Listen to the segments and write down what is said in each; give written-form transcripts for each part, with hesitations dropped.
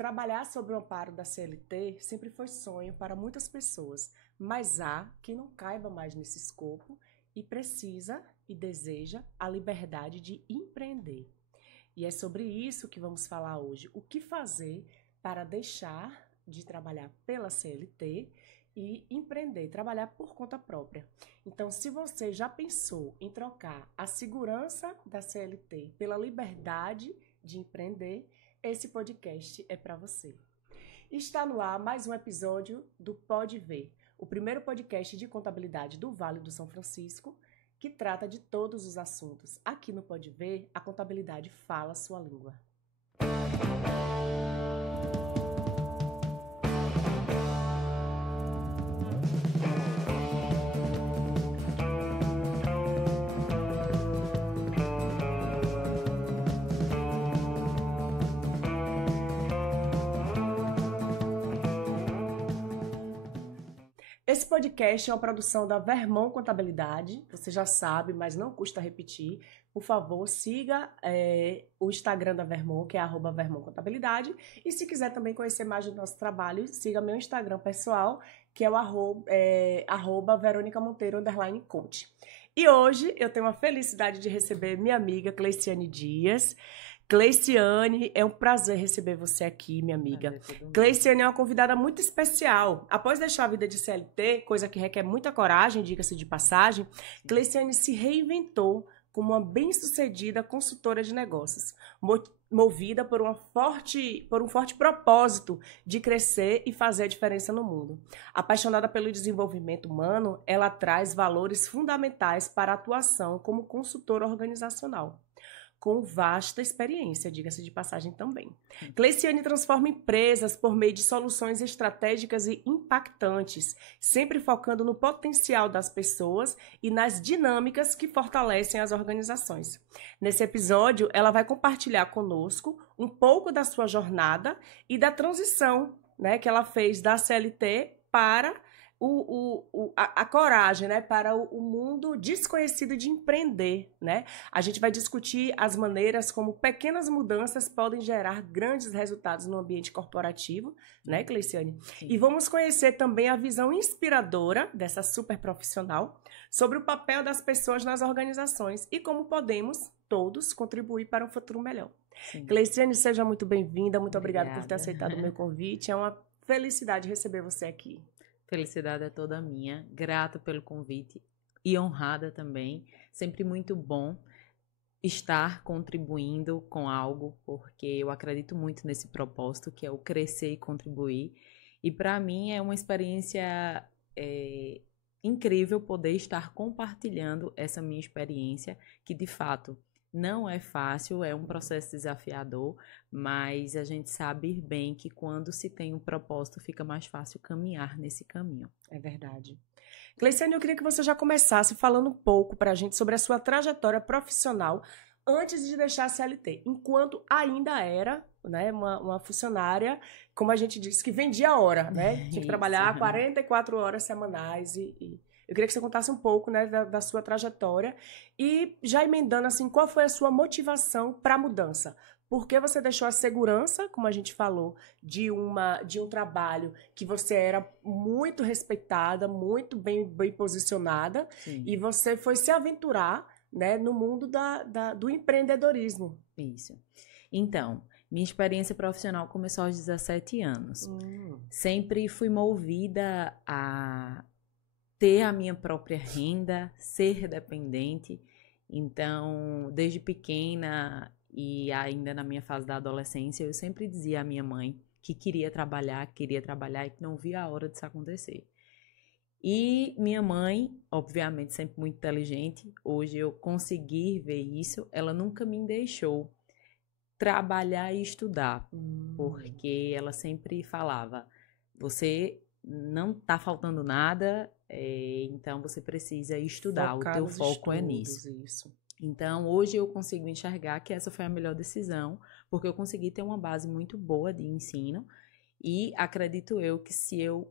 Trabalhar sob o amparo da CLT sempre foi sonho para muitas pessoas, mas há quem não caiba mais nesse escopo e precisa e deseja a liberdade de empreender. E é sobre isso que vamos falar hoje. O que fazer para deixar de trabalhar pela CLT e empreender, trabalhar por conta própria. Então, se você já pensou em trocar a segurança da CLT pela liberdade de empreender, esse podcast é para você. Está no ar mais um episódio do Pode Ver, o primeiro podcast de contabilidade do Vale do São Francisco, que trata de todos os assuntos. Aqui no Pode Ver, a contabilidade fala sua língua. Esse podcast é uma produção da Vermont Contabilidade, você já sabe, mas não custa repetir. Por favor, siga o Instagram da Vermont, que é @Vermont Contabilidade. E se quiser também conhecer mais do nosso trabalho, siga meu Instagram pessoal, que é o @Verônica Monteiro _coach. E hoje eu tenho a felicidade de receber minha amiga Cleiciane Dias. Cleiciane, é um prazer receber você aqui, minha amiga. Cleiciane é uma convidada muito especial. Após deixar a vida de CLT, coisa que requer muita coragem, diga-se de passagem, Cleiciane se reinventou como uma bem-sucedida consultora de negócios, movida por um forte propósito de crescer e fazer a diferença no mundo. Apaixonada pelo desenvolvimento humano, ela traz valores fundamentais para a atuação como consultora organizacional, com vasta experiência, diga-se de passagem também. Cleiciane transforma empresas por meio de soluções estratégicas e impactantes, sempre focando no potencial das pessoas e nas dinâmicas que fortalecem as organizações. Nesse episódio, ela vai compartilhar conosco um pouco da sua jornada e da transição, né, que ela fez da CLT para a coragem, né, para o mundo desconhecido de empreender, né? A gente vai discutir as maneiras como pequenas mudanças podem gerar grandes resultados no ambiente corporativo, né, Cleiciane? E vamos conhecer também a visão inspiradora dessa super profissional sobre o papel das pessoas nas organizações e como podemos todos contribuir para um futuro melhor. Sim. Cleiciane, seja muito bem-vinda, muito obrigada por ter aceitado o meu convite. É uma felicidade receber você aqui. Felicidade é toda minha, grata pelo convite e honrada também. Sempre muito bom estar contribuindo com algo, porque eu acredito muito nesse propósito, que é o crescer e contribuir. E para mim é uma experiência incrível poder estar compartilhando essa minha experiência, que de fato não é fácil, é um processo desafiador, mas a gente sabe bem que quando se tem um propósito, fica mais fácil caminhar nesse caminho. É verdade. Cleiciane, eu queria que você já começasse falando um pouco para a gente sobre a sua trajetória profissional antes de deixar a CLT, enquanto ainda era, né, uma funcionária, como a gente disse, que vendia a hora, né? Tinha que trabalhar 44 horas semanais eu queria que você contasse um pouco, né, da sua trajetória e já emendando assim, qual foi a sua motivação para a mudança? Por que você deixou a segurança, como a gente falou, de um trabalho que você era muito respeitada, muito bem posicionada, sim, e você foi se aventurar, né, no mundo do empreendedorismo? Isso. Então, minha experiência profissional começou aos 17 anos. Sempre fui movida a ter a minha própria renda, ser dependente. Então, desde pequena e ainda na minha fase da adolescência, eu sempre dizia à minha mãe que queria trabalhar e que não via a hora disso acontecer. E minha mãe, obviamente, sempre muito inteligente, hoje eu consegui ver isso, ela nunca me deixou trabalhar e estudar, porque ela sempre falava, você não está faltando nada, então você precisa estudar, o teu foco é nisso. Isso. Então, hoje eu consigo enxergar que essa foi a melhor decisão, porque eu consegui ter uma base muito boa de ensino e acredito eu que se eu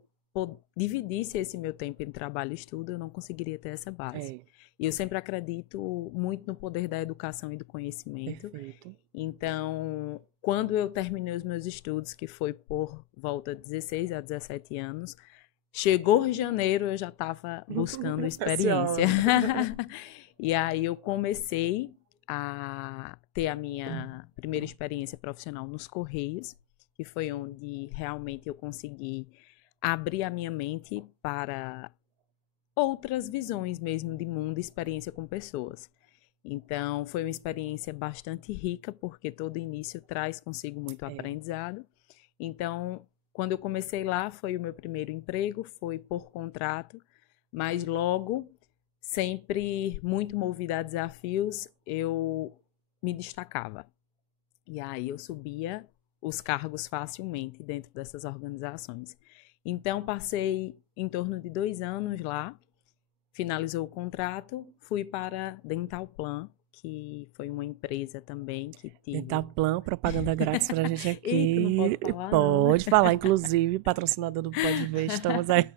dividisse esse meu tempo em trabalho e estudo, eu não conseguiria ter essa base. E eu sempre acredito muito no poder da educação e do conhecimento. Perfeito. Então, quando eu terminei os meus estudos, que foi por volta de 16 a 17 anos, chegou janeiro, eu já estava buscando experiência. E aí eu comecei a ter a minha primeira experiência profissional nos Correios, que foi onde realmente eu consegui abrir a minha mente para outras visões mesmo de mundo e experiência com pessoas. Então, foi uma experiência bastante rica, porque todo início traz consigo muito aprendizado. Então, quando eu comecei lá, foi o meu primeiro emprego, foi por contrato, mas logo, sempre muito movida a desafios, eu me destacava. E aí eu subia os cargos facilmente dentro dessas organizações. Então, passei em torno de 2 anos lá, finalizou o contrato, fui para Dentalplan, que foi uma empresa também que tive... Dentalplan, propaganda grátis pra gente aqui. Eita, não pode falar. Pode falar, inclusive, patrocinador do Pode Ver, estamos aí.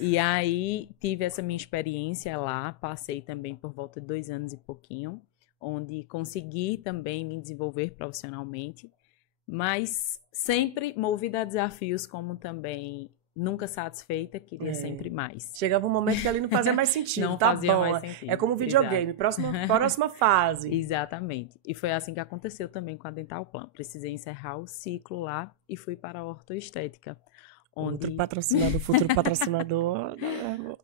E aí, tive essa minha experiência lá, passei também por volta de 2 anos e pouquinho, onde consegui também me desenvolver profissionalmente, mas sempre movida a desafios, como também nunca satisfeita, queria sempre mais. Chegava um momento que ali não fazia mais sentido. Não tá fazia bom, mais sentido. É como videogame, próxima fase. Exatamente. E foi assim que aconteceu também com a Dentalplan. Precisei encerrar o ciclo lá e fui para a ortoestética. Outro patrocinador, futuro patrocinador.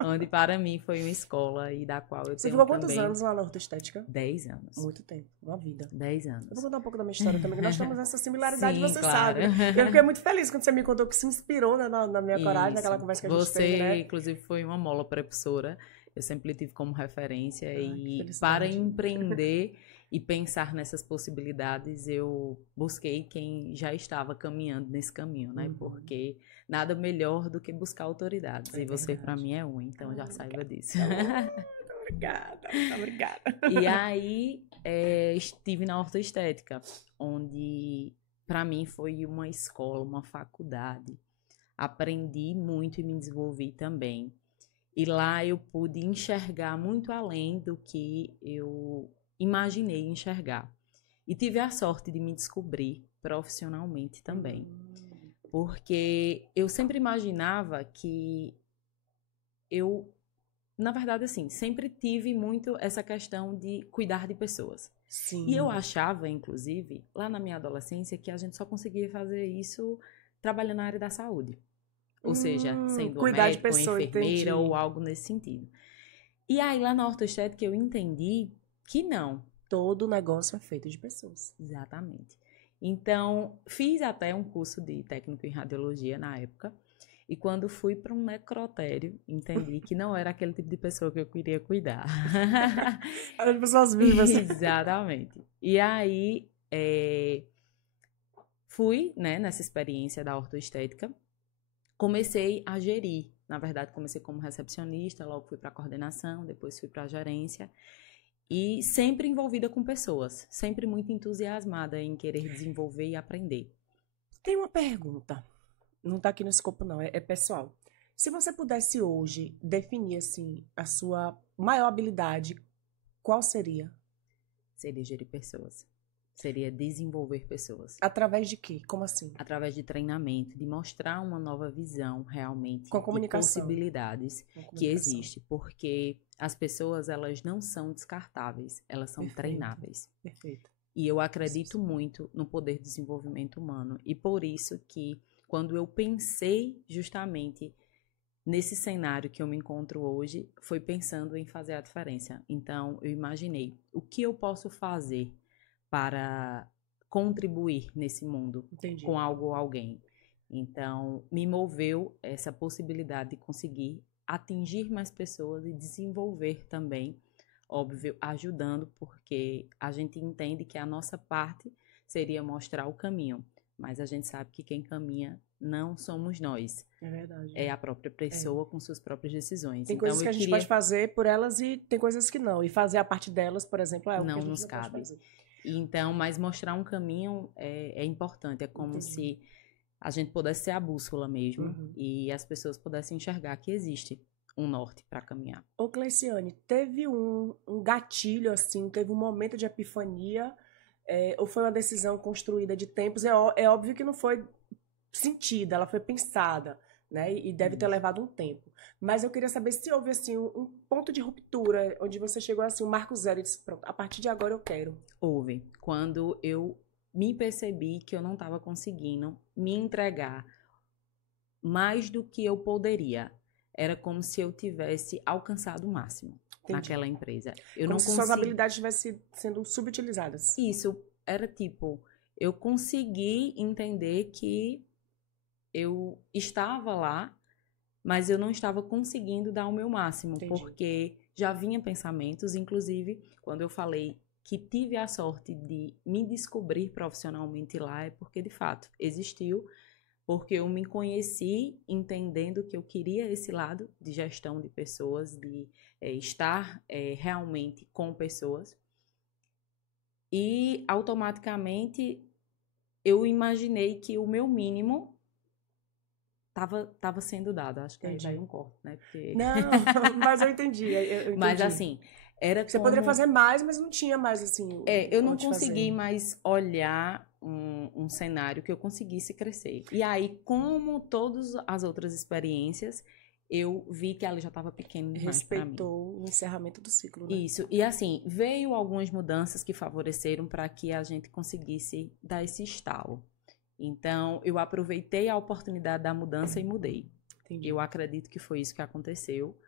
Onde para mim foi uma escola e da qual eu Você tenho ficou quantos também anos lá na ortoestética? 10 anos. Muito tempo, uma vida. 10 anos. Eu vou contar um pouco da minha história também, que nós temos essa similaridade, Sim, você claro. sabe. Eu fiquei muito feliz quando você me contou que se inspirou, né, na minha coragem, naquela conversa que a gente teve, né? Você, inclusive, foi uma mola prepulsora. Eu sempre tive como referência e felicidade. para empreender e pensar nessas possibilidades, eu busquei quem já estava caminhando nesse caminho, né? Porque nada melhor do que buscar autoridades. E você, para mim, é um, então já saiba disso. Obrigada. E aí, estive na ortoestética, onde, para mim, foi uma escola, uma faculdade. Aprendi muito e me desenvolvi também. E lá eu pude enxergar muito além do que eu imaginei enxergar. E tive a sorte de me descobrir profissionalmente também. Porque eu sempre imaginava que eu, na verdade, assim, sempre tive muito essa questão de cuidar de pessoas. Sim. E eu achava, inclusive, lá na minha adolescência, que a gente só conseguia fazer isso trabalhando na área da saúde. Ou seja, sendo uma médica, ou enfermeira, entendi. Ou algo nesse sentido. E aí, lá na ortoestética, eu entendi que não. Todo negócio é feito de pessoas. Exatamente. Então, fiz até um curso de técnico em radiologia na época. E quando fui para um necrotério, entendi que não era aquele tipo de pessoa que eu queria cuidar. Era de pessoas vivas. Exatamente. E aí, fui, né, nessa experiência da ortoestética. Comecei a gerir. Na verdade, comecei como recepcionista, logo fui para a coordenação, depois fui para a gerência. E sempre envolvida com pessoas, sempre muito entusiasmada em querer desenvolver e aprender. Tem uma pergunta, não está aqui no escopo não, é pessoal. Se você pudesse hoje definir assim, a sua maior habilidade, qual seria? Seria gerir pessoas. Seria desenvolver pessoas. Através de quê? Como assim? Através de treinamento, de mostrar uma nova visão realmente com a comunicação. De possibilidades que existe. Porque as pessoas, elas não são descartáveis, elas são treináveis. Perfeito. E eu acredito muito no poder do desenvolvimento humano. E por isso que, quando eu pensei justamente nesse cenário que eu me encontro hoje, foi pensando em fazer a diferença. Então, eu imaginei, o que eu posso fazer para contribuir nesse mundo com algo ou alguém. Então, me moveu essa possibilidade de conseguir atingir mais pessoas e desenvolver também, óbvio, ajudando, porque a gente entende que a nossa parte seria mostrar o caminho, mas a gente sabe que quem caminha não somos nós. É verdade. É a própria pessoa com suas próprias decisões. Tem coisas que a gente pode fazer por elas e tem coisas que não. E fazer a parte delas, por exemplo, é o que a gente nos cabe. Então, mas mostrar um caminho é importante. É como se a gente pudesse ser a bússola mesmo e as pessoas pudessem enxergar que existe um norte para caminhar. Ô, Cleiciane, teve um gatilho, assim, teve um momento de epifania ou foi uma decisão construída de tempos? É óbvio que não foi sentida, ela foi pensada, né? E deve ter levado um tempo. Mas eu queria saber se houve, assim, um ponto de ruptura, onde você chegou, assim, um marco zero e disse, pronto, a partir de agora eu quero. Houve. Quando eu me percebi que eu não estava conseguindo me entregar mais do que eu poderia. Era como se eu tivesse alcançado o máximo. Entendi. Naquela empresa. Eu como não se suas habilidades estivessem sendo subutilizadas. Isso. Era tipo, eu consegui entender que eu estava lá, mas eu não estava conseguindo dar o meu máximo. Entendi. Porque já vinha pensamentos, inclusive, quando eu falei que tive a sorte de me descobrir profissionalmente lá, é porque, de fato, existiu, porque eu me conheci entendendo que eu queria esse lado de gestão de pessoas, de estar realmente com pessoas. E, automaticamente, eu imaginei que o meu mínimo estava sendo dado. Acho que aí vai um corte, né? Porque... Não, mas eu entendi. Eu entendi. Mas, assim... Você poderia fazer mais, mas não tinha mais, assim... eu não consegui mais olhar um cenário que eu conseguisse crescer. E aí, como todas as outras experiências, eu vi que ela já estava pequena demais para mim. Respeitou o encerramento do ciclo, né? Isso. E assim, veio algumas mudanças que favoreceram para que a gente conseguisse dar esse estalo. Então, eu aproveitei a oportunidade da mudança e mudei. Entendi. Eu acredito que foi isso que aconteceu.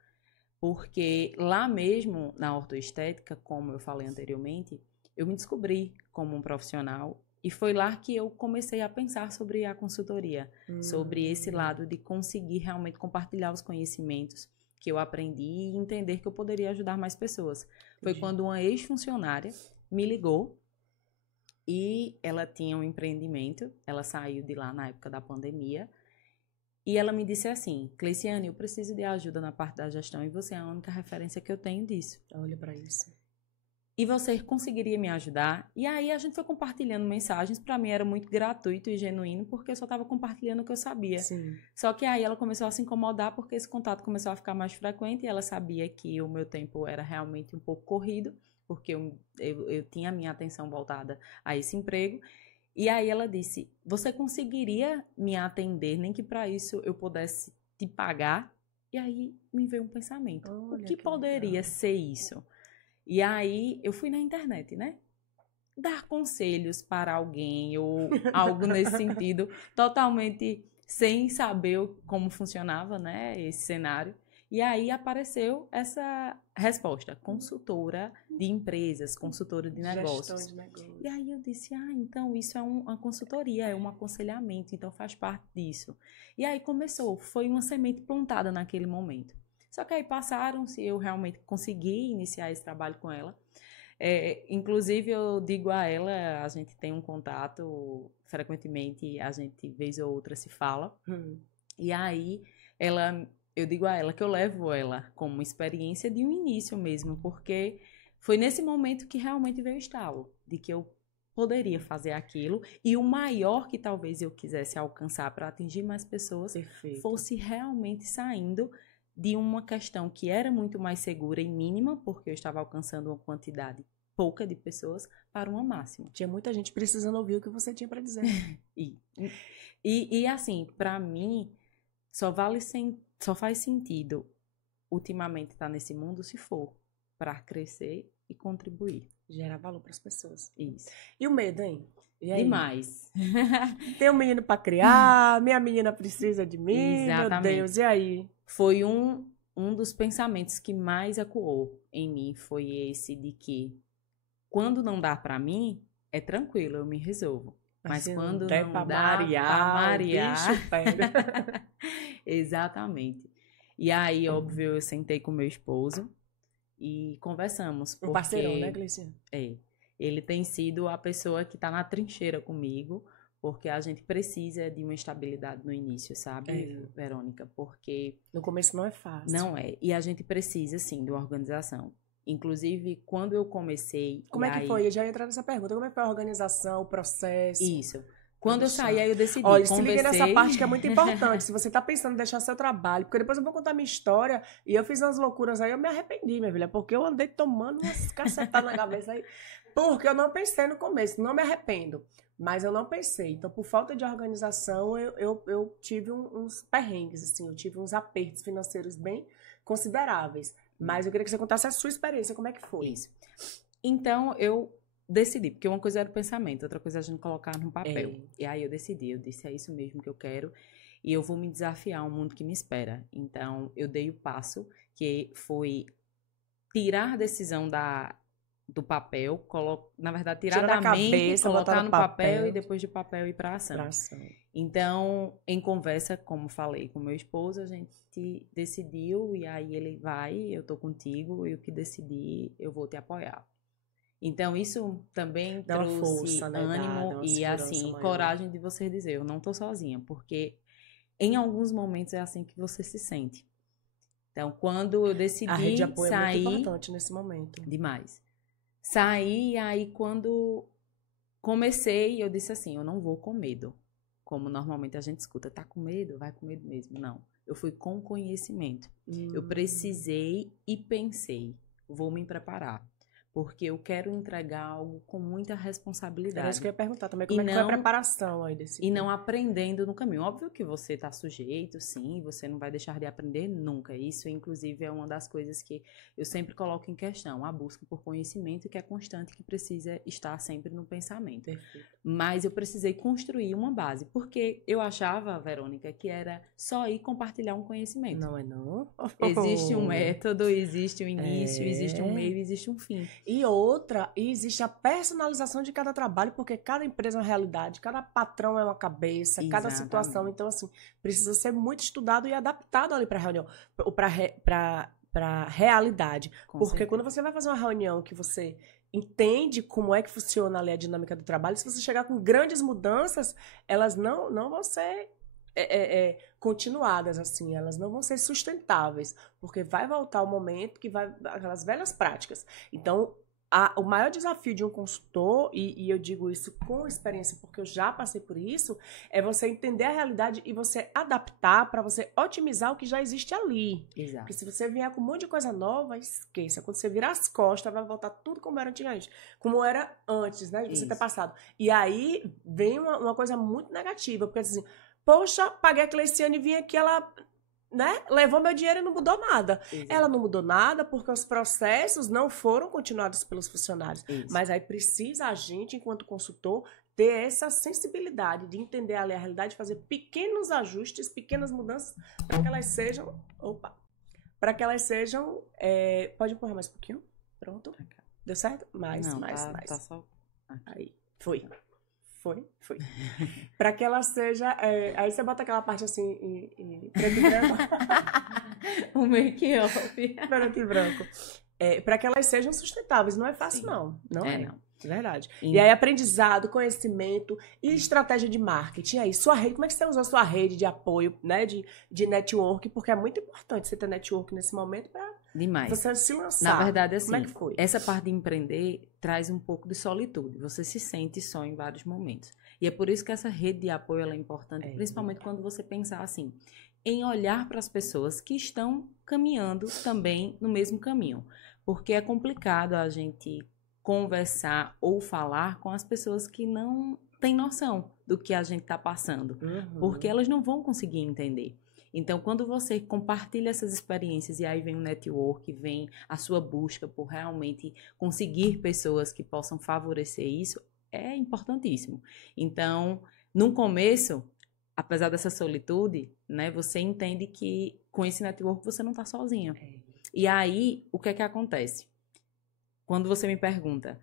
Porque lá mesmo, na ortoestética, como eu falei anteriormente, eu me descobri como um profissional e foi lá que eu comecei a pensar sobre a consultoria, sobre esse lado de conseguir realmente compartilhar os conhecimentos que eu aprendi e entender que eu poderia ajudar mais pessoas. Entendi. Foi quando uma ex-funcionária me ligou e ela tinha um empreendimento, ela saiu de lá na época da pandemia. E ela me disse assim, Cleiciane, eu preciso de ajuda na parte da gestão e você é a única referência que eu tenho disso. Olha para isso. E você conseguiria me ajudar? E aí a gente foi compartilhando mensagens, para mim era muito gratuito e genuíno, porque eu só estava compartilhando o que eu sabia. Sim. Só que aí ela começou a se incomodar porque esse contato começou a ficar mais frequente e ela sabia que o meu tempo era realmente um pouco corrido, porque eu tinha a minha atenção voltada a esse emprego. E aí ela disse, você conseguiria me atender, nem que para isso eu pudesse te pagar? E aí me veio um pensamento, olha, o que poderia ser isso? E aí eu fui na internet, né? Dar conselhos para alguém ou algo nesse sentido, totalmente sem saber como funcionava, né, esse cenário. E aí apareceu essa resposta, consultora de empresas, consultora de negócios. Gestão de negócios. E aí eu disse, então isso é uma consultoria, é um aconselhamento, então faz parte disso. E aí começou, foi uma semente plantada naquele momento. Só que aí passaram-se, eu realmente consegui iniciar esse trabalho com ela. Inclusive eu digo a ela, a gente tem um contato, frequentemente a gente vez ou outra se fala. E aí eu digo a ela que eu levo ela como experiência de um início mesmo, porque foi nesse momento que realmente veio o estalo, de que eu poderia fazer aquilo, e o maior que talvez eu quisesse alcançar para atingir mais pessoas, perfeito, fosse realmente saindo de uma questão que era muito mais segura e mínima, porque eu estava alcançando uma quantidade pouca de pessoas, para uma máxima. Tinha muita gente precisando ouvir o que você tinha para dizer. E assim, para mim, só faz sentido ultimamente estar nesse mundo se for para crescer e contribuir. Gerar valor para as pessoas. Isso. E o medo, hein? E aí? Demais. Tem um menino para criar, minha menina precisa de mim, exatamente. Meu Deus, e aí? Foi um dos pensamentos que mais ecoou em mim, foi esse de que quando não dá para mim, é tranquilo, eu me resolvo. Mas quando não dá para Mariar, o bicho pega. Exatamente. E aí, óbvio, eu sentei com meu esposo e conversamos. Um parceirão, né, Cleiciane? Ele tem sido a pessoa que está na trincheira comigo, porque a gente precisa de uma estabilidade no início, sabe, Verônica? Porque... no começo não é fácil. Não é. E a gente precisa, sim, de uma organização. Inclusive, quando eu comecei... Como é que foi? Eu já ia entrar nessa pergunta. Como é que foi a organização, o processo? Isso. Quando eu saí, aí eu decidi. Olha, se liga nessa parte que é muito importante. Se você tá pensando em deixar seu trabalho, porque depois eu vou contar minha história, e eu fiz umas loucuras aí, eu me arrependi, minha filha, porque eu andei tomando umas cacetadas na cabeça aí. Porque eu não pensei no começo, não me arrependo. Mas eu não pensei. Então, por falta de organização, eu tive uns perrengues, assim. Eu tive uns apertos financeiros bem consideráveis. Mas eu queria que você contasse a sua experiência, como é que foi? Isso. Então, eu decidi, porque uma coisa era o pensamento, outra coisa é a gente colocar no papel. E aí eu decidi, eu disse, é isso mesmo que eu quero. E eu vou me desafiar ao mundo que me espera. Então, eu dei o passo, que foi tirar a decisão do papel, na verdade, tirar da mente, colocar no papel e depois de papel ir para ação. Então, em conversa, como falei com meu esposo, a gente decidiu e aí ele vai, eu tô contigo e o que decidir, eu vou te apoiar. Então, isso também trouxe força, né? ânimo e, assim, maior. Coragem de você dizer, eu não tô sozinha, porque em alguns momentos é assim que você se sente. Então, quando eu decidi a rede de apoio sair... é muito importante nesse momento. Demais. Saí, e aí quando comecei, eu disse assim, eu não vou com medo. Como normalmente a gente escuta, tá com medo? Vai com medo mesmo. Não, eu fui com conhecimento. Eu precisei e pensei, vou me preparar. Porque eu quero entregar algo com muita responsabilidade. Era isso que eu ia perguntar também, como é que foi a preparação aí desse E não aprendendo no caminho. Óbvio que você está sujeito, sim, você não vai deixar de aprender nunca. Isso, inclusive, é uma das coisas que eu sempre coloco em questão. A busca por conhecimento que é constante, que precisa estar sempre no pensamento. Perfeito. Mas eu precisei construir uma base. Porque eu achava, Verônica, que era só ir compartilhar um conhecimento. Não é não? Existe um método, existe um início, existe um meio, existe um fim. E outra, existe a personalização de cada trabalho, porque cada empresa é uma realidade, cada patrão é uma cabeça, cada situação. Então, assim, precisa ser muito estudado e adaptado ali para a reunião, para a realidade. Porque quando você vai fazer uma reunião que você entende como é que funciona ali a dinâmica do trabalho, se você chegar com grandes mudanças, elas não vão ser... continuadas, assim, elas não vão ser sustentáveis, porque vai voltar o momento que vai, aquelas velhas práticas. Então, o maior desafio de um consultor, e eu digo isso com experiência, porque eu já passei por isso, é você entender a realidade e você adaptar para você otimizar o que já existe ali. Exato. Porque se você vier com um monte de coisa nova, esqueça. Quando você virar as costas, vai voltar tudo como era antigamente. Como era antes, né? De você ter passado. E aí, vem uma coisa muito negativa, porque assim, poxa, paguei a Cleiciane e vim aqui, ela, né, levou meu dinheiro e não mudou nada. Exato. Ela não mudou nada porque os processos não foram continuados pelos funcionários. Isso. Mas aí precisa a gente, enquanto consultor, ter essa sensibilidade de entender ali a realidade, fazer pequenos ajustes, pequenas mudanças, para que elas sejam... Para que elas sejam... pode empurrar mais um pouquinho? Pronto. Deu certo? Mais. Tá só... Aí, foi. Para que ela seja... aí você bota aquela parte assim em preto e branco. O make-off. Preto e branco. Para que elas sejam sustentáveis. Não é fácil, não. Não é. Não. Verdade. E aí, aprendizado, conhecimento e estratégia de marketing. Aí, sua rede, como é que você usa a sua rede de apoio, né? De network? Porque é muito importante você ter network nesse momento para você se lançar. Na verdade, assim, como é que foi? Essa parte de empreender traz um pouco de solitude. Você se sente só em vários momentos. E é por isso que essa rede de apoio ela é importante, principalmente quando você pensar assim, em olhar para as pessoas que estão caminhando também no mesmo caminho. Porque é complicado a gente conversar ou falar com as pessoas que não têm noção do que a gente está passando, porque elas não vão conseguir entender. Então, quando você compartilha essas experiências e aí vem o network, vem a sua busca por realmente conseguir pessoas que possam favorecer isso, é importantíssimo. Então, no começo, apesar dessa solitude, né, você entende que com esse network você não está sozinha. E aí, o que é que acontece? Quando você me pergunta,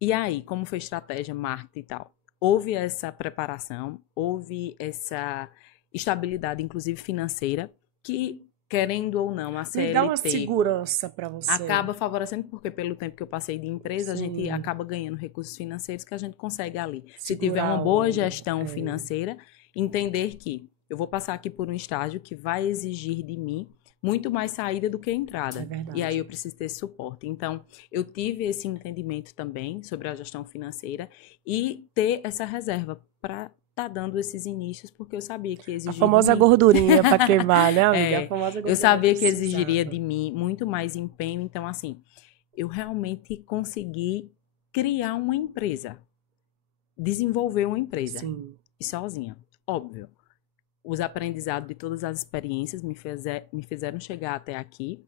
e aí, como foi estratégia, marketing e tal? Houve essa preparação, houve essa estabilidade, inclusive financeira, que, querendo ou não, a CLT... Me dá uma segurança para você. Acaba favorecendo, porque pelo tempo que eu passei de empresa, a gente acaba ganhando recursos financeiros que a gente consegue ali. Se tiver uma boa gestão financeira, entender que eu vou passar aqui por um estágio que vai exigir de mim muito mais saída do que entrada. É verdade. E aí eu preciso ter esse suporte. Então, eu tive esse entendimento também sobre a gestão financeira e ter essa reserva para estar dando esses inícios, porque eu sabia que exigiria... A famosa gordurinha para queimar, né, amiga? A famosa eu sabia que exigiria de mim muito mais empenho. Então, assim, eu realmente consegui criar uma empresa. Desenvolver uma empresa. Sim. E sozinha. Óbvio. Os aprendizados de todas as experiências me fizeram chegar até aqui,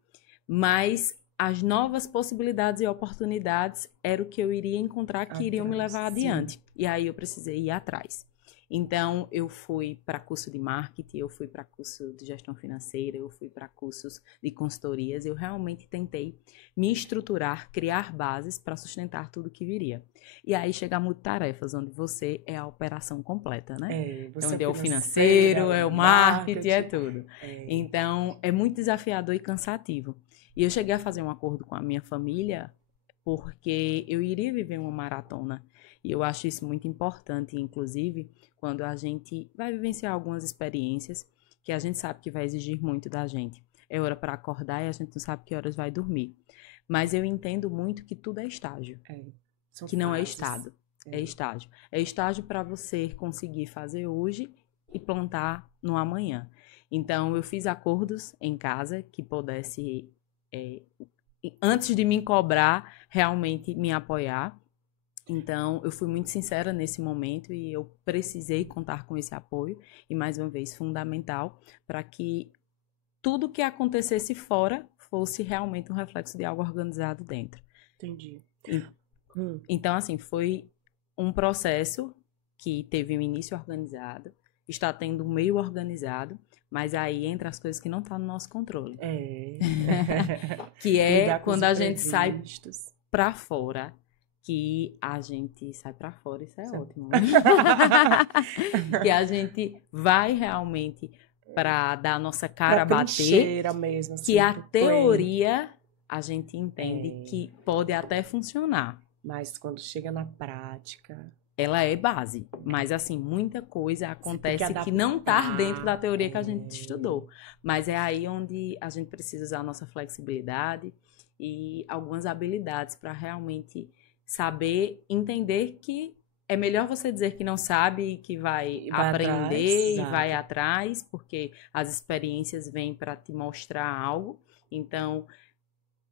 mas as novas possibilidades e oportunidades era o que eu iria encontrar que iriam me levar adiante. E aí eu precisei ir atrás. Então, eu fui para curso de marketing, eu fui para curso de gestão financeira, eu fui para cursos de consultorias. Eu realmente tentei me estruturar, criar bases para sustentar tudo que viria. E aí chega a multitarefas, onde você é a operação completa, né? Então, é o financeiro, é o marketing, é tudo. Então, é muito desafiador e cansativo. E eu cheguei a fazer um acordo com a minha família, porque eu iria viver uma maratona. E eu acho isso muito importante, inclusive, quando a gente vai vivenciar algumas experiências que a gente sabe que vai exigir muito da gente. É hora para acordar e a gente não sabe que horas vai dormir. Mas eu entendo muito que tudo é estágio. Que não é estado. É estágio. É estágio para você conseguir fazer hoje e plantar no amanhã. Então, eu fiz acordos em casa que pudesse, antes de me cobrar, realmente me apoiar. Então, eu fui muito sincera nesse momento e eu precisei contar com esse apoio. E, mais uma vez, fundamental para que tudo que acontecesse fora fosse realmente um reflexo de algo organizado dentro. Entendi. Então, assim, foi um processo que teve um início organizado, está tendo um meio organizado, mas aí entra as coisas que não estão no nosso controle. Que é quando a gente sai para fora. Que a gente sai pra fora, isso é ótimo. Né? Que a gente vai realmente pra dar a nossa cara a bater. Mesmo, assim, que a teoria a gente entende que pode até funcionar. Mas quando chega na prática... Ela é base, mas assim, muita coisa acontece que não tá dentro da teoria que a gente estudou. Mas é aí onde a gente precisa usar a nossa flexibilidade e algumas habilidades para realmente... saber, entender que é melhor você dizer que não sabe e que vai aprender e vai atrás, porque as experiências vêm para te mostrar algo. Então,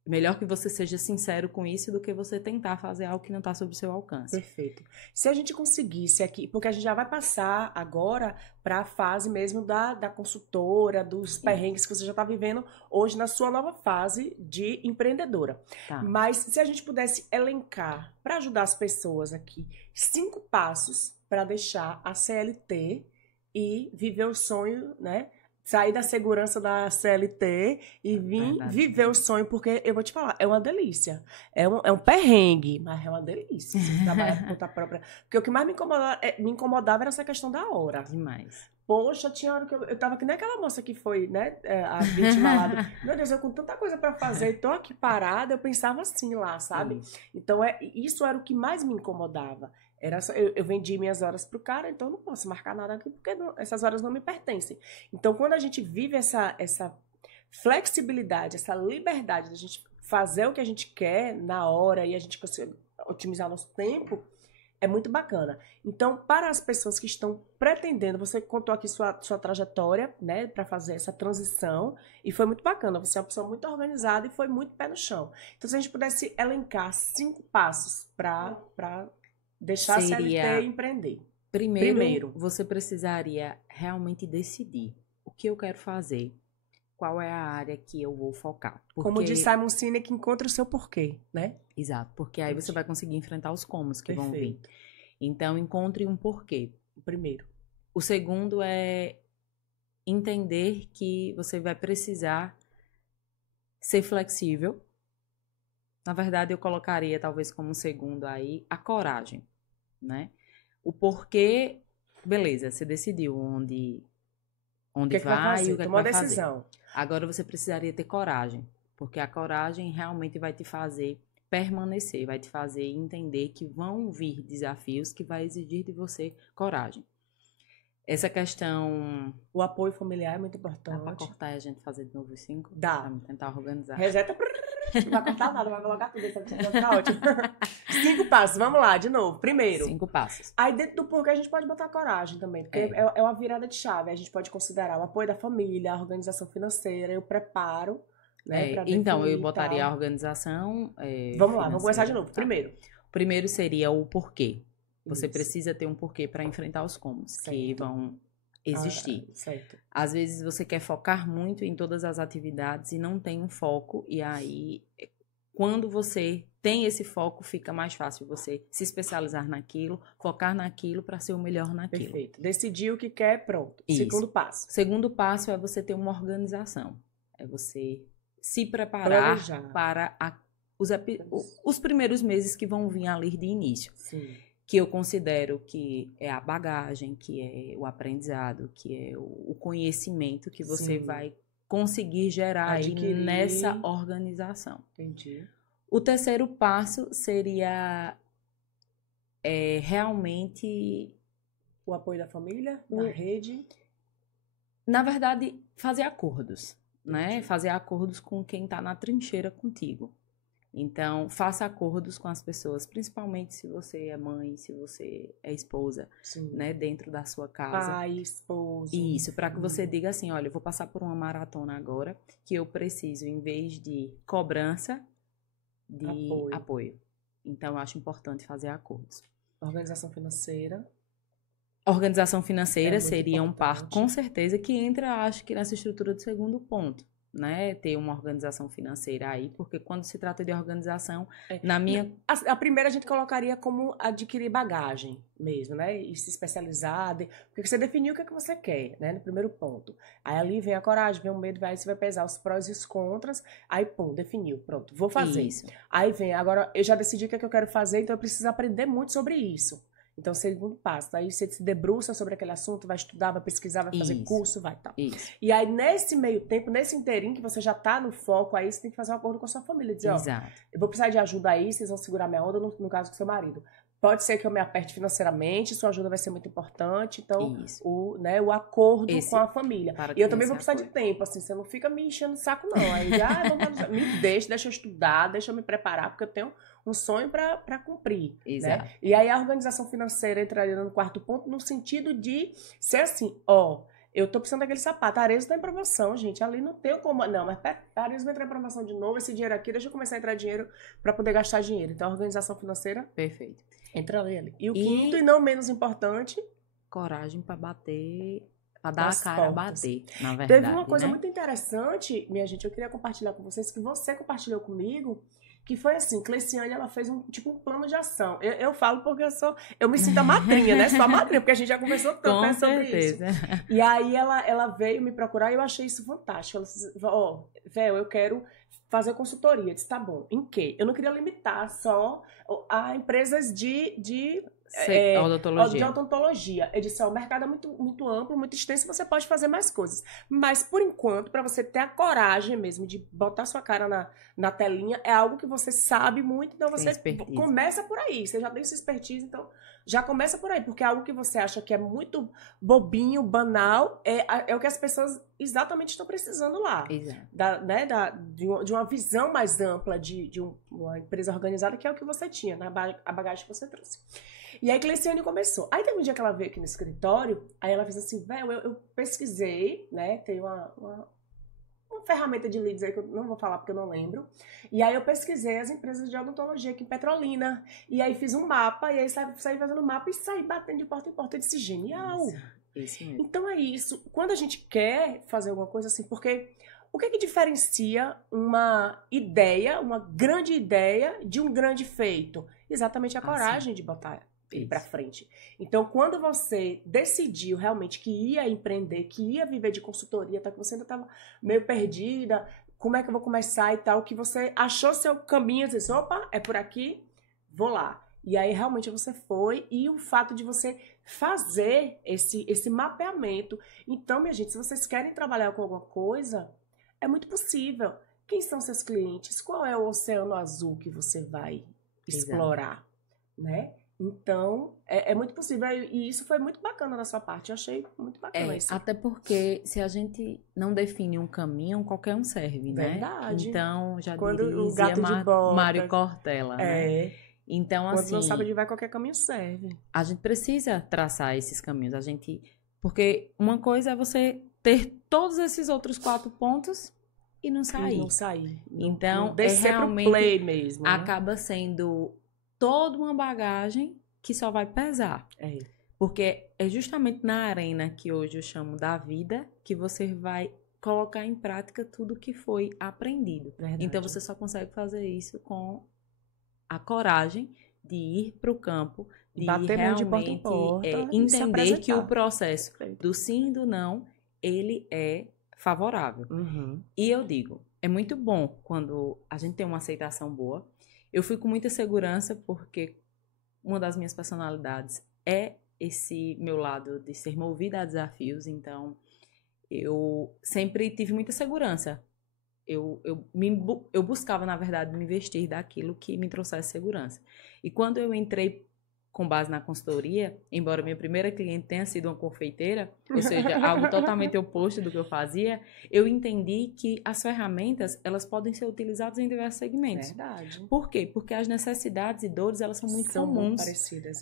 melhor que você seja sincero com isso do que você tentar fazer algo que não está sob o seu alcance. Perfeito. Se a gente conseguisse aqui, porque a gente já vai passar agora para a fase mesmo da consultora, dos perrengues que você já está vivendo hoje na sua nova fase de empreendedora. Tá. Mas se a gente pudesse elencar, para ajudar as pessoas aqui, 5 passos para deixar a CLT e viver o sonho, né? Sair da segurança da CLT e vir viver o sonho, porque eu vou te falar, é uma delícia. É um perrengue, mas é uma delícia você trabalhar por conta própria. Porque o que mais me incomodava era essa questão da hora. Demais. Poxa, tinha hora que eu tava que nem aquela moça que foi, né, a vítima lá do... Meu Deus, eu com tanta coisa pra fazer, tô aqui parada, eu pensava assim lá, sabe? Então, isso era o que mais me incomodava. Eu vendi minhas horas pro cara, então eu não posso marcar nada aqui, porque essas horas não me pertencem. Então, quando a gente vive essa flexibilidade, essa liberdade de a gente fazer o que a gente quer na hora e a gente consegue otimizar nosso tempo, é muito bacana. Então, para as pessoas que estão pretendendo, você contou aqui sua trajetória, né, para fazer essa transição, e foi muito bacana. Você é uma pessoa muito organizada e foi muito pé no chão. Então, se a gente pudesse elencar 5 passos para deixar a CLT e empreender. Primeiro, você precisaria realmente decidir o que eu quero fazer, qual é a área que eu vou focar. Porque... Como diz Simon Sinek, encontre o seu porquê, né? Exato, porque aí você vai conseguir enfrentar os comos que vão vir. Então, encontre um porquê. O primeiro. O segundo é entender que você vai precisar ser flexível. Na verdade, eu colocaria, talvez como segundo aí, a coragem, né? O porquê, beleza, você decidiu onde vai e o que vai fazer. Agora você precisaria ter coragem, porque a coragem realmente vai te fazer permanecer, vai te fazer entender que vão vir desafios que vai exigir de você coragem. Essa questão... O apoio familiar é muito importante. Dá pra cortar e a gente fazer de novo os 5? Dá. Vamos tentar organizar. Reseta. Não vai cortar nada, vai colocar tudo. Isso vai ficar ótimo. 5 passos, vamos lá, de novo. Primeiro. 5 passos. Aí dentro do porquê a gente pode botar coragem também, porque é uma virada de chave. A gente pode considerar o apoio da família, a organização financeira, o preparo. Né, então, eu botaria a organização. Vamos lá, vamos começar de novo. Tá. Primeiro. primeiro seria o porquê. Você Isso. precisa ter um porquê para enfrentar os comos que vão existir. Certo. Às vezes você quer focar muito em todas as atividades e não tem um foco, e aí quando você tem esse foco, fica mais fácil você se especializar naquilo, focar naquilo para ser o melhor naquilo. Perfeito. Decidir o que quer, pronto. Isso. Segundo passo. Segundo passo é você ter uma organização. É você se preparar para os primeiros meses que vão vir ali de início. Sim. Que eu considero que é a bagagem, que é o aprendizado, que é o conhecimento que você vai conseguir gerar aí nessa organização. Entendi. O terceiro passo seria realmente... O apoio da família, da rede. Na verdade, fazer acordos, né? Fazer acordos com quem está na trincheira contigo. Então, faça acordos com as pessoas, principalmente se você é mãe, se você é esposa, né? Dentro da sua casa. Pai, esposo. Isso, para que você diga assim, olha, eu vou passar por uma maratona agora, que eu preciso, em vez de cobrança, de apoio. Então, eu acho importante fazer acordos. Organização financeira. Organização financeira seria um par, com certeza, que entra, acho que nessa estrutura do segundo ponto. Né, ter uma organização financeira aí, porque quando se trata de organização, na minha... A primeira a gente colocaria como adquirir bagagem mesmo, né, e se especializar, porque você definiu o que é que você quer, né, no primeiro ponto. Aí ali vem a coragem, vem o medo, aí você vai pesar os prós e os contras, aí pum, definiu, pronto, vou fazer. Isso. Aí vem, agora eu já decidi o que é que eu quero fazer, então eu preciso aprender muito sobre isso. Então, segundo passo, aí você se debruça sobre aquele assunto, vai estudar, vai pesquisar, vai fazer curso, vai tal. Isso. E aí, nesse meio tempo, nesse inteirinho que você já tá no foco, aí você tem que fazer um acordo com a sua família. Dizer, ó, eu vou precisar de ajuda aí, vocês vão segurar minha onda, no caso do seu marido. Pode ser que eu me aperte financeiramente, sua ajuda vai ser muito importante. Então, o acordo com a família. E eu também vou precisar de tempo, assim, você não fica me enchendo o saco, não. Aí, me deixa eu estudar, deixa eu me preparar, porque eu tenho um sonho para cumprir. Exato. Né? E aí a organização financeira entraria no quarto ponto, no sentido de ser assim, eu tô precisando daquele sapato, a Arezzo tá em promoção, gente, ali não tem como... Não, mas a Arezzo vai entrar em promoção de novo, esse dinheiro aqui, deixa eu começar a entrar dinheiro para poder gastar dinheiro. Então, a organização financeira... Perfeito. Entra ali. E o quinto, e não menos importante... Coragem para bater... Para dar a cara a bater, na verdade. Teve uma coisa muito interessante, minha gente, eu queria compartilhar com vocês, que você compartilhou comigo, que foi assim, Cleciane, ela fez um plano de ação. Eu falo porque eu me sinto a madrinha, né? Sou a madrinha, porque a gente já conversou tanto, né, sobre isso. E aí ela veio me procurar e eu achei isso fantástico. Ela disse, Véu, eu quero fazer consultoria. Eu disse, tá bom. Em quê? Eu não queria limitar só a empresas de odontologia. Eu disse, o mercado é muito, muito amplo, muito extenso, você pode fazer mais coisas. Mas, por enquanto, para você ter a coragem mesmo de botar sua cara na telinha, é algo que você sabe muito, então você começa por aí. Você já tem sua expertise, então já começa por aí, porque é algo que você acha que é muito bobinho, banal, é o que as pessoas exatamente estão precisando lá. Exato. De uma visão mais ampla de uma empresa organizada, que é o que você tinha, a bagagem que você trouxe. E aí, Cleciane começou. Aí, teve um dia que ela veio aqui no escritório, aí ela fez assim, velho, eu pesquisei, né, tem uma ferramenta de leads aí que eu não vou falar porque eu não lembro. E aí, eu pesquisei as empresas de odontologia aqui em Petrolina. E aí, fiz um mapa, e aí saí fazendo mapa e saí batendo de porta em porta. Eu disse, genial! Isso mesmo. Então, é isso. Quando a gente quer fazer alguma coisa assim, porque... O que diferencia uma ideia, uma grande ideia, de um grande feito? Exatamente a coragem de botar ele para frente. Então, quando você decidiu realmente que ia empreender, que ia viver de consultoria, tá, que você ainda estava meio perdida, como é que eu vou começar e tal, que você achou seu caminho, disse, opa, é por aqui, vou lá. E aí, realmente, você foi, e o fato de você fazer esse mapeamento. Então, minha gente, se vocês querem trabalhar com alguma coisa... É muito possível. Quem são seus clientes? Qual é o oceano azul que você vai explorar? Né? Então, é muito possível. E isso foi muito bacana da sua parte. Eu achei muito bacana isso. Até porque, se a gente não define um caminho, qualquer um serve, né? Verdade. Então, já o gato de bota, Mário Cortella, né? Então, quando não sabe onde vai, qualquer caminho serve. A gente precisa traçar esses caminhos. Porque uma coisa é você ter todos esses outros 4 pontos e não sair. Não sair. Então, não descer realmente pro play mesmo. Acaba sendo toda uma bagagem que só vai pesar. Porque é justamente na arena que hoje eu chamo da vida que você vai colocar em prática tudo que foi aprendido. Verdade. Então, você só consegue fazer isso com a coragem de ir para o campo, de bater realmente de porta em porta, entender que o processo do sim e do não, ele é favorável. E eu digo, é muito bom quando a gente tem uma aceitação boa. Eu fui com muita segurança porque uma das minhas personalidades é esse meu lado de ser movida a desafios, então eu sempre tive muita segurança. Eu buscava, na verdade, me vestir daquilo que me trouxesse segurança. E quando eu entrei com base na consultoria, embora minha primeira cliente tenha sido uma confeiteira, ou seja, algo totalmente oposto do que eu fazia, eu entendi que as ferramentas, elas podem ser utilizadas em diversos segmentos. Verdade. Por quê? Porque as necessidades e dores, elas são muito comuns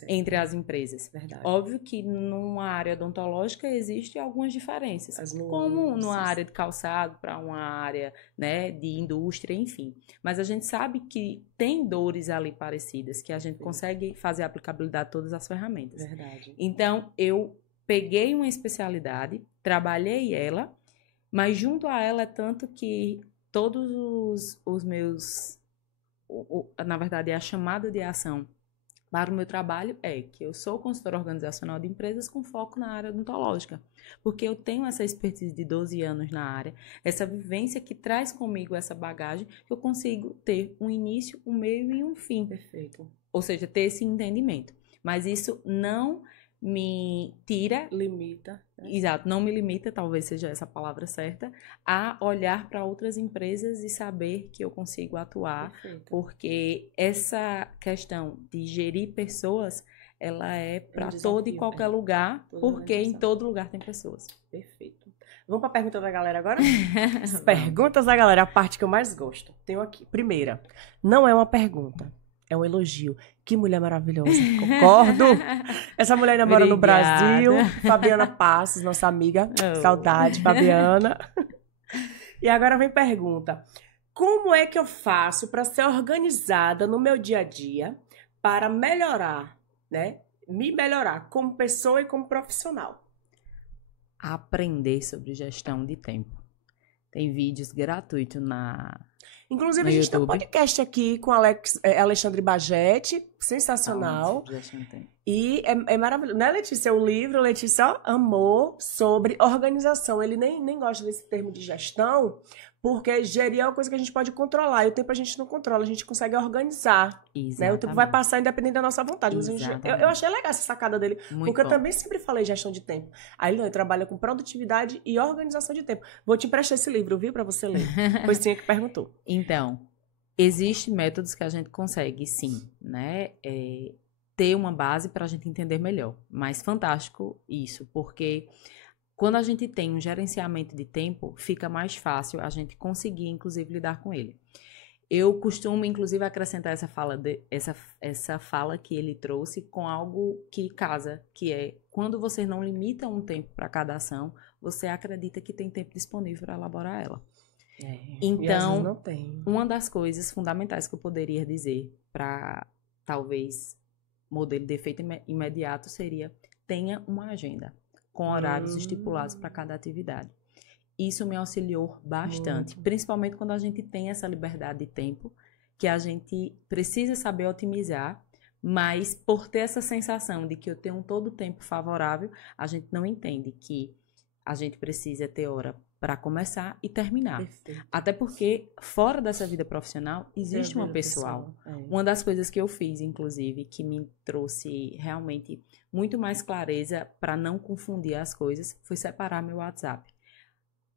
entre as empresas. Verdade. Óbvio que numa área odontológica existem algumas diferenças, como numa área de calçado para uma área, né, de indústria, enfim. Mas a gente sabe que tem dores ali parecidas, que a gente consegue fazer a aplicabilidade de todas as ferramentas. Verdade. Então, eu peguei uma especialidade, trabalhei ela, mas junto a ela é tanto que todos os meus... na verdade, a chamada de ação para o meu trabalho é que eu sou consultora organizacional de empresas com foco na área odontológica, porque eu tenho essa expertise de 12 anos na área, essa vivência que traz comigo essa bagagem, que eu consigo ter um início, um meio e um fim. Perfeito. Ou seja, ter esse entendimento. Mas isso não me tira... Limita. Exato, não me limita, talvez seja essa a palavra certa, a olhar para outras empresas e saber que eu consigo atuar. Perfeito. Porque essa questão de gerir pessoas, ela é para todo e qualquer lugar, porque em todo lugar tem pessoas. Perfeito. Vamos para a pergunta da galera agora? As perguntas da galera, a parte que eu mais gosto. Tenho aqui. Primeira, não é uma pergunta, é um elogio. Que mulher maravilhosa, concordo. Essa mulher namora no Brasil. Fabiana Passos, nossa amiga. Saudade, Fabiana. E agora vem pergunta. Como é que eu faço para ser organizada no meu dia a dia para melhorar, né? Me melhorar como pessoa e como profissional? Aprender sobre gestão de tempo. Tem vídeos gratuitos Inclusive, a gente tem um podcast aqui com Alexandre Bagete, sensacional. E é maravilhoso. Né, Letícia? O livro, Letícia amou sobre organização. Ele nem gosta desse termo de gestão, porque gerir é uma coisa que a gente pode controlar. E o tempo a gente não controla, a gente consegue organizar. Né? O tempo vai passar independente da nossa vontade. Mas eu achei legal essa sacada dele, porque eu também sempre falei gestão de tempo. Aí ele trabalha com produtividade e organização de tempo. Vou te emprestar esse livro, viu? Pra você ler. Pois sim, que perguntou. Então, existem métodos que a gente consegue, sim, né? Ter uma base para a gente entender melhor. Mas fantástico isso, porque... quando a gente tem um gerenciamento de tempo, fica mais fácil a gente conseguir, inclusive, lidar com ele. Eu costumo, inclusive, acrescentar essa fala que ele trouxe com algo que casa, que é quando você não limita um tempo para cada ação, você acredita que tem tempo disponível para elaborar ela. Então, não tem. Uma das coisas fundamentais que eu poderia dizer para, talvez, modelo de efeito imediato seria tenha uma agenda com horários estipulados para cada atividade. Isso me auxiliou bastante, principalmente quando a gente tem essa liberdade de tempo, que a gente precisa saber otimizar, mas por ter essa sensação de que eu tenho todo o tempo favorável, a gente não entende que a gente precisa ter hora para começar e terminar. Perfeito. Até porque, fora dessa vida profissional, existe uma pessoal. Uma das coisas que eu fiz, inclusive, que me trouxe realmente muito mais clareza para não confundir as coisas, foi separar meu WhatsApp.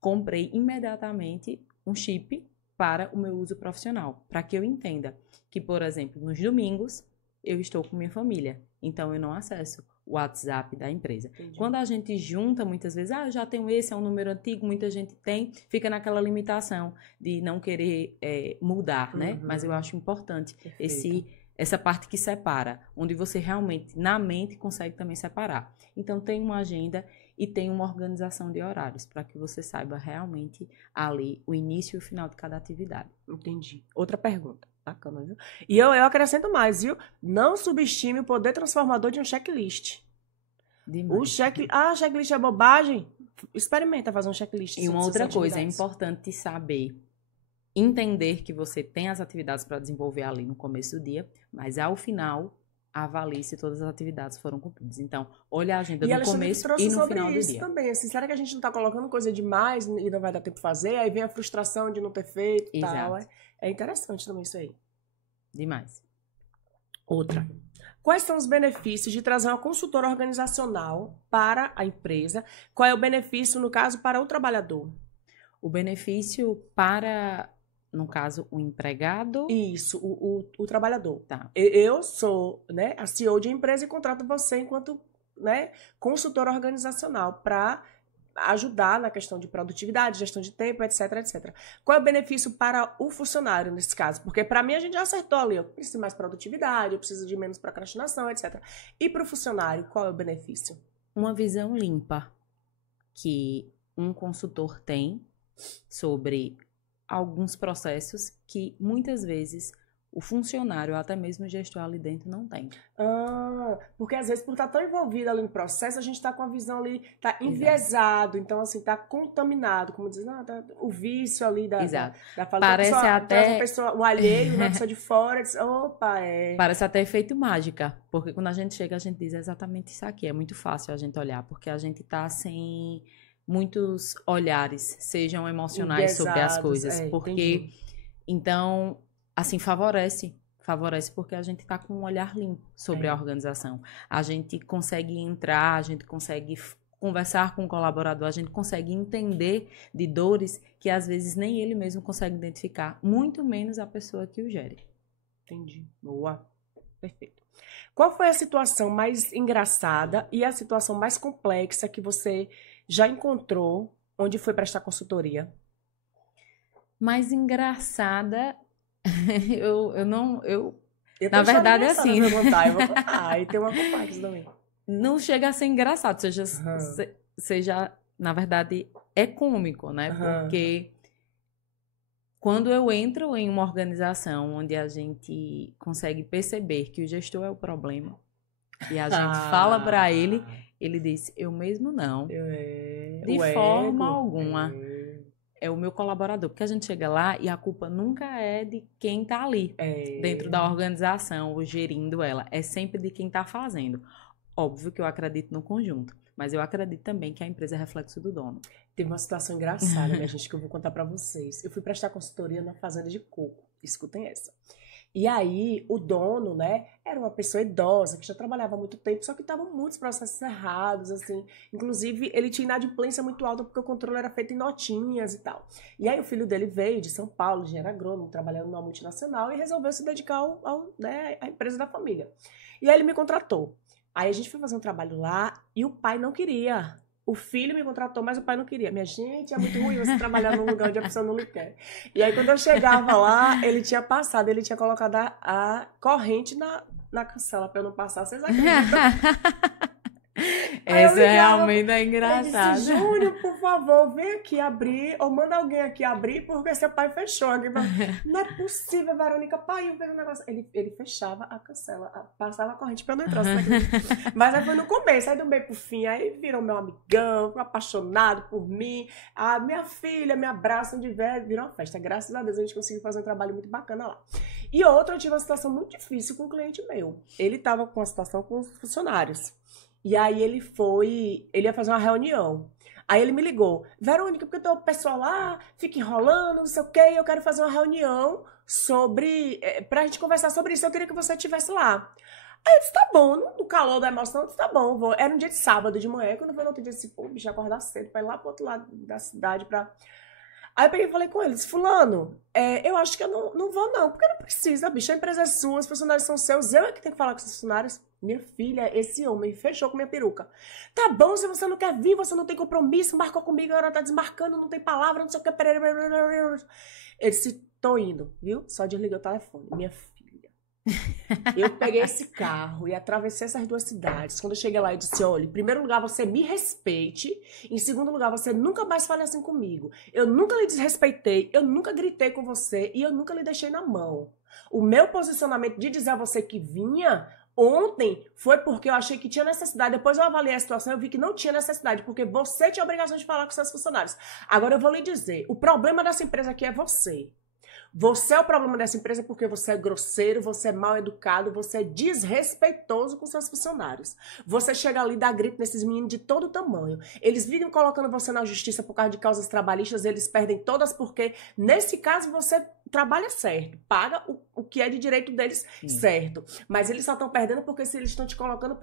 Comprei imediatamente um chip para o meu uso profissional, para que eu entenda que, por exemplo, nos domingos, eu estou com minha família, então eu não acesso o WhatsApp da empresa. Entendi. Quando a gente junta, muitas vezes, eu já tenho esse, é um número antigo, muita gente tem, fica naquela limitação de não querer mudar, né? Mas eu acho importante essa parte que separa, onde você realmente, na mente, consegue também separar. Então, tem uma agenda e tem uma organização de horários, para que você saiba realmente ali o início e o final de cada atividade. Entendi. Outra pergunta. Bacana, viu? E eu acrescento mais, viu? Não subestime o poder transformador de um checklist. Demais. A checklist é bobagem? Experimenta fazer um checklist. E uma outra coisa, é importante saber, entender que você tem as atividades para desenvolver ali no começo do dia, mas ao final, avalie se todas as atividades foram cumpridas. Então, olha a agenda no começo e no final do dia. Também, assim, será que a gente não está colocando coisa demais e não vai dar tempo de fazer? Aí vem a frustração de não ter feito e tal. É interessante também isso aí. Demais. Outra. Quais são os benefícios de trazer uma consultora organizacional para a empresa? Qual é o benefício, no caso, para o trabalhador? O benefício para, no caso, o empregado? Isso, o trabalhador. Tá. Eu sou, né, a CEO de empresa e contrato você enquanto, né, consultora organizacional para ajudar na questão de produtividade, gestão de tempo, etc, etc. Qual é o benefício para o funcionário nesse caso? Porque para mim a gente já acertou ali, eu preciso de mais produtividade, eu preciso de menos procrastinação, etc. E para o funcionário, qual é o benefício? Uma visão limpa que um consultor tem sobre alguns processos que muitas vezes o funcionário, até mesmo o gestor ali dentro, não tem. Porque às vezes por estar tão envolvido ali no processo, a gente está com a visão ali, está enviesado, então assim, está contaminado, como diz, o vício ali da falta. Parece até uma pessoa, um alheio, uma pessoa de fora, diz, Parece até efeito mágica, porque quando a gente chega, a gente diz exatamente isso aqui, é muito fácil a gente olhar, porque a gente está sem muitos olhares, sejam emocionais sobre as coisas, porque entendi. Então, assim, favorece porque a gente está com um olhar limpo sobre a organização. A gente consegue entrar, a gente consegue conversar com o colaborador, a gente consegue entender de dores que às vezes nem ele mesmo consegue identificar, muito menos a pessoa que o gere. Entendi. Boa. Perfeito. Qual foi a situação mais engraçada e a situação mais complexa que você já encontrou onde foi prestar consultoria? Mais engraçada, na verdade é assim. Eu vou contar. E tem uma complexa também. Não chega a ser engraçado, seja, na verdade, é cômico, né? Porque quando eu entro em uma organização onde a gente consegue perceber que o gestor é o problema e a gente fala para ele, ele diz, eu mesmo não. De forma alguma. É o meu colaborador. Porque a gente chega lá e a culpa nunca é de quem tá ali dentro da organização ou gerindo ela. É sempre de quem tá fazendo. Óbvio que eu acredito no conjunto. Mas eu acredito também que a empresa é reflexo do dono. Teve uma situação engraçada, minha gente, que eu vou contar para vocês. Eu fui prestar consultoria na fazenda de coco. Escutem essa. E aí, o dono, né, era uma pessoa idosa, que já trabalhava há muito tempo, só que estavam muitos processos errados, assim. Inclusive, ele tinha inadimplência muito alta, porque o controle era feito em notinhas e tal. E aí, o filho dele veio de São Paulo, engenheiro agrônomo, trabalhando numa multinacional, e resolveu se dedicar à empresa da família. E aí, ele me contratou. Aí, a gente foi fazer um trabalho lá, e o pai não queria. O filho me contratou, mas o pai não queria. Minha gente, é muito ruim você trabalhar num lugar onde a pessoa não lhe quer. E aí, quando eu chegava lá, ele tinha colocado a corrente na cancela pra eu não passar. Vocês acreditam? Essa realmente é engraçada. Júnior, por favor, vem aqui abrir, ou manda alguém aqui abrir, porque seu pai fechou aqui. Não é possível, Verônica, pai, eu vejo um negócio. Ele fechava a cancela, passava a corrente pra eu não entrar. Mas aí foi no começo, aí do meio pro fim, aí virou meu amigão, apaixonado por mim. A minha filha me abraça onde vier, virou uma festa. Graças a Deus a gente conseguiu fazer um trabalho muito bacana lá. E outra, eu tive uma situação muito difícil com um cliente meu. Ele tava com uma situação com os funcionários. E aí ele ia fazer uma reunião. Aí ele me ligou, Verônica, porque o pessoal lá fica enrolando, não sei o quê, eu quero fazer uma reunião pra gente conversar sobre isso, eu queria que você estivesse lá. Aí eu disse, tá bom, no calor da emoção, eu disse, tá bom, vou. Era um dia de sábado de manhã, quando foi no outro dia, eu disse, pô, bicho, acordar cedo pra ir lá pro outro lado da cidade pra... Aí eu peguei e falei com ele, disse, fulano, eu acho que eu não vou não, porque não precisa, bicho, a empresa é sua, os funcionários são seus, eu é que tenho que falar com os funcionários. Minha filha, esse homem fechou com minha peruca. Tá bom, se você não quer vir, você não tem compromisso, marcou comigo, agora tá desmarcando, não tem palavra, não sei o que. Ele disse, tô indo, viu? Só desliguei o telefone. Minha filha. Eu peguei esse carro e atravessei essas duas cidades. Quando eu cheguei lá, eu disse, olha, em primeiro lugar, você me respeite. Em segundo lugar, você nunca mais fale assim comigo. Eu nunca lhe desrespeitei, eu nunca gritei com você e eu nunca lhe deixei na mão. O meu posicionamento de dizer a você que vinha ontem foi porque eu achei que tinha necessidade. Depois eu avaliei a situação e eu vi que não tinha necessidade, porque você tinha a obrigação de falar com seus funcionários. Agora eu vou lhe dizer, o problema dessa empresa aqui é você. Você é o problema dessa empresa porque você é grosseiro, você é mal educado, você é desrespeitoso com seus funcionários. Você chega ali e dá grito nesses meninos de todo tamanho. Eles vivem colocando você na justiça por causa de causas trabalhistas, eles perdem todas porque, nesse caso, você trabalha certo, paga o que é de direito deles certo. Mas eles só estão perdendo porque se eles estão te colocando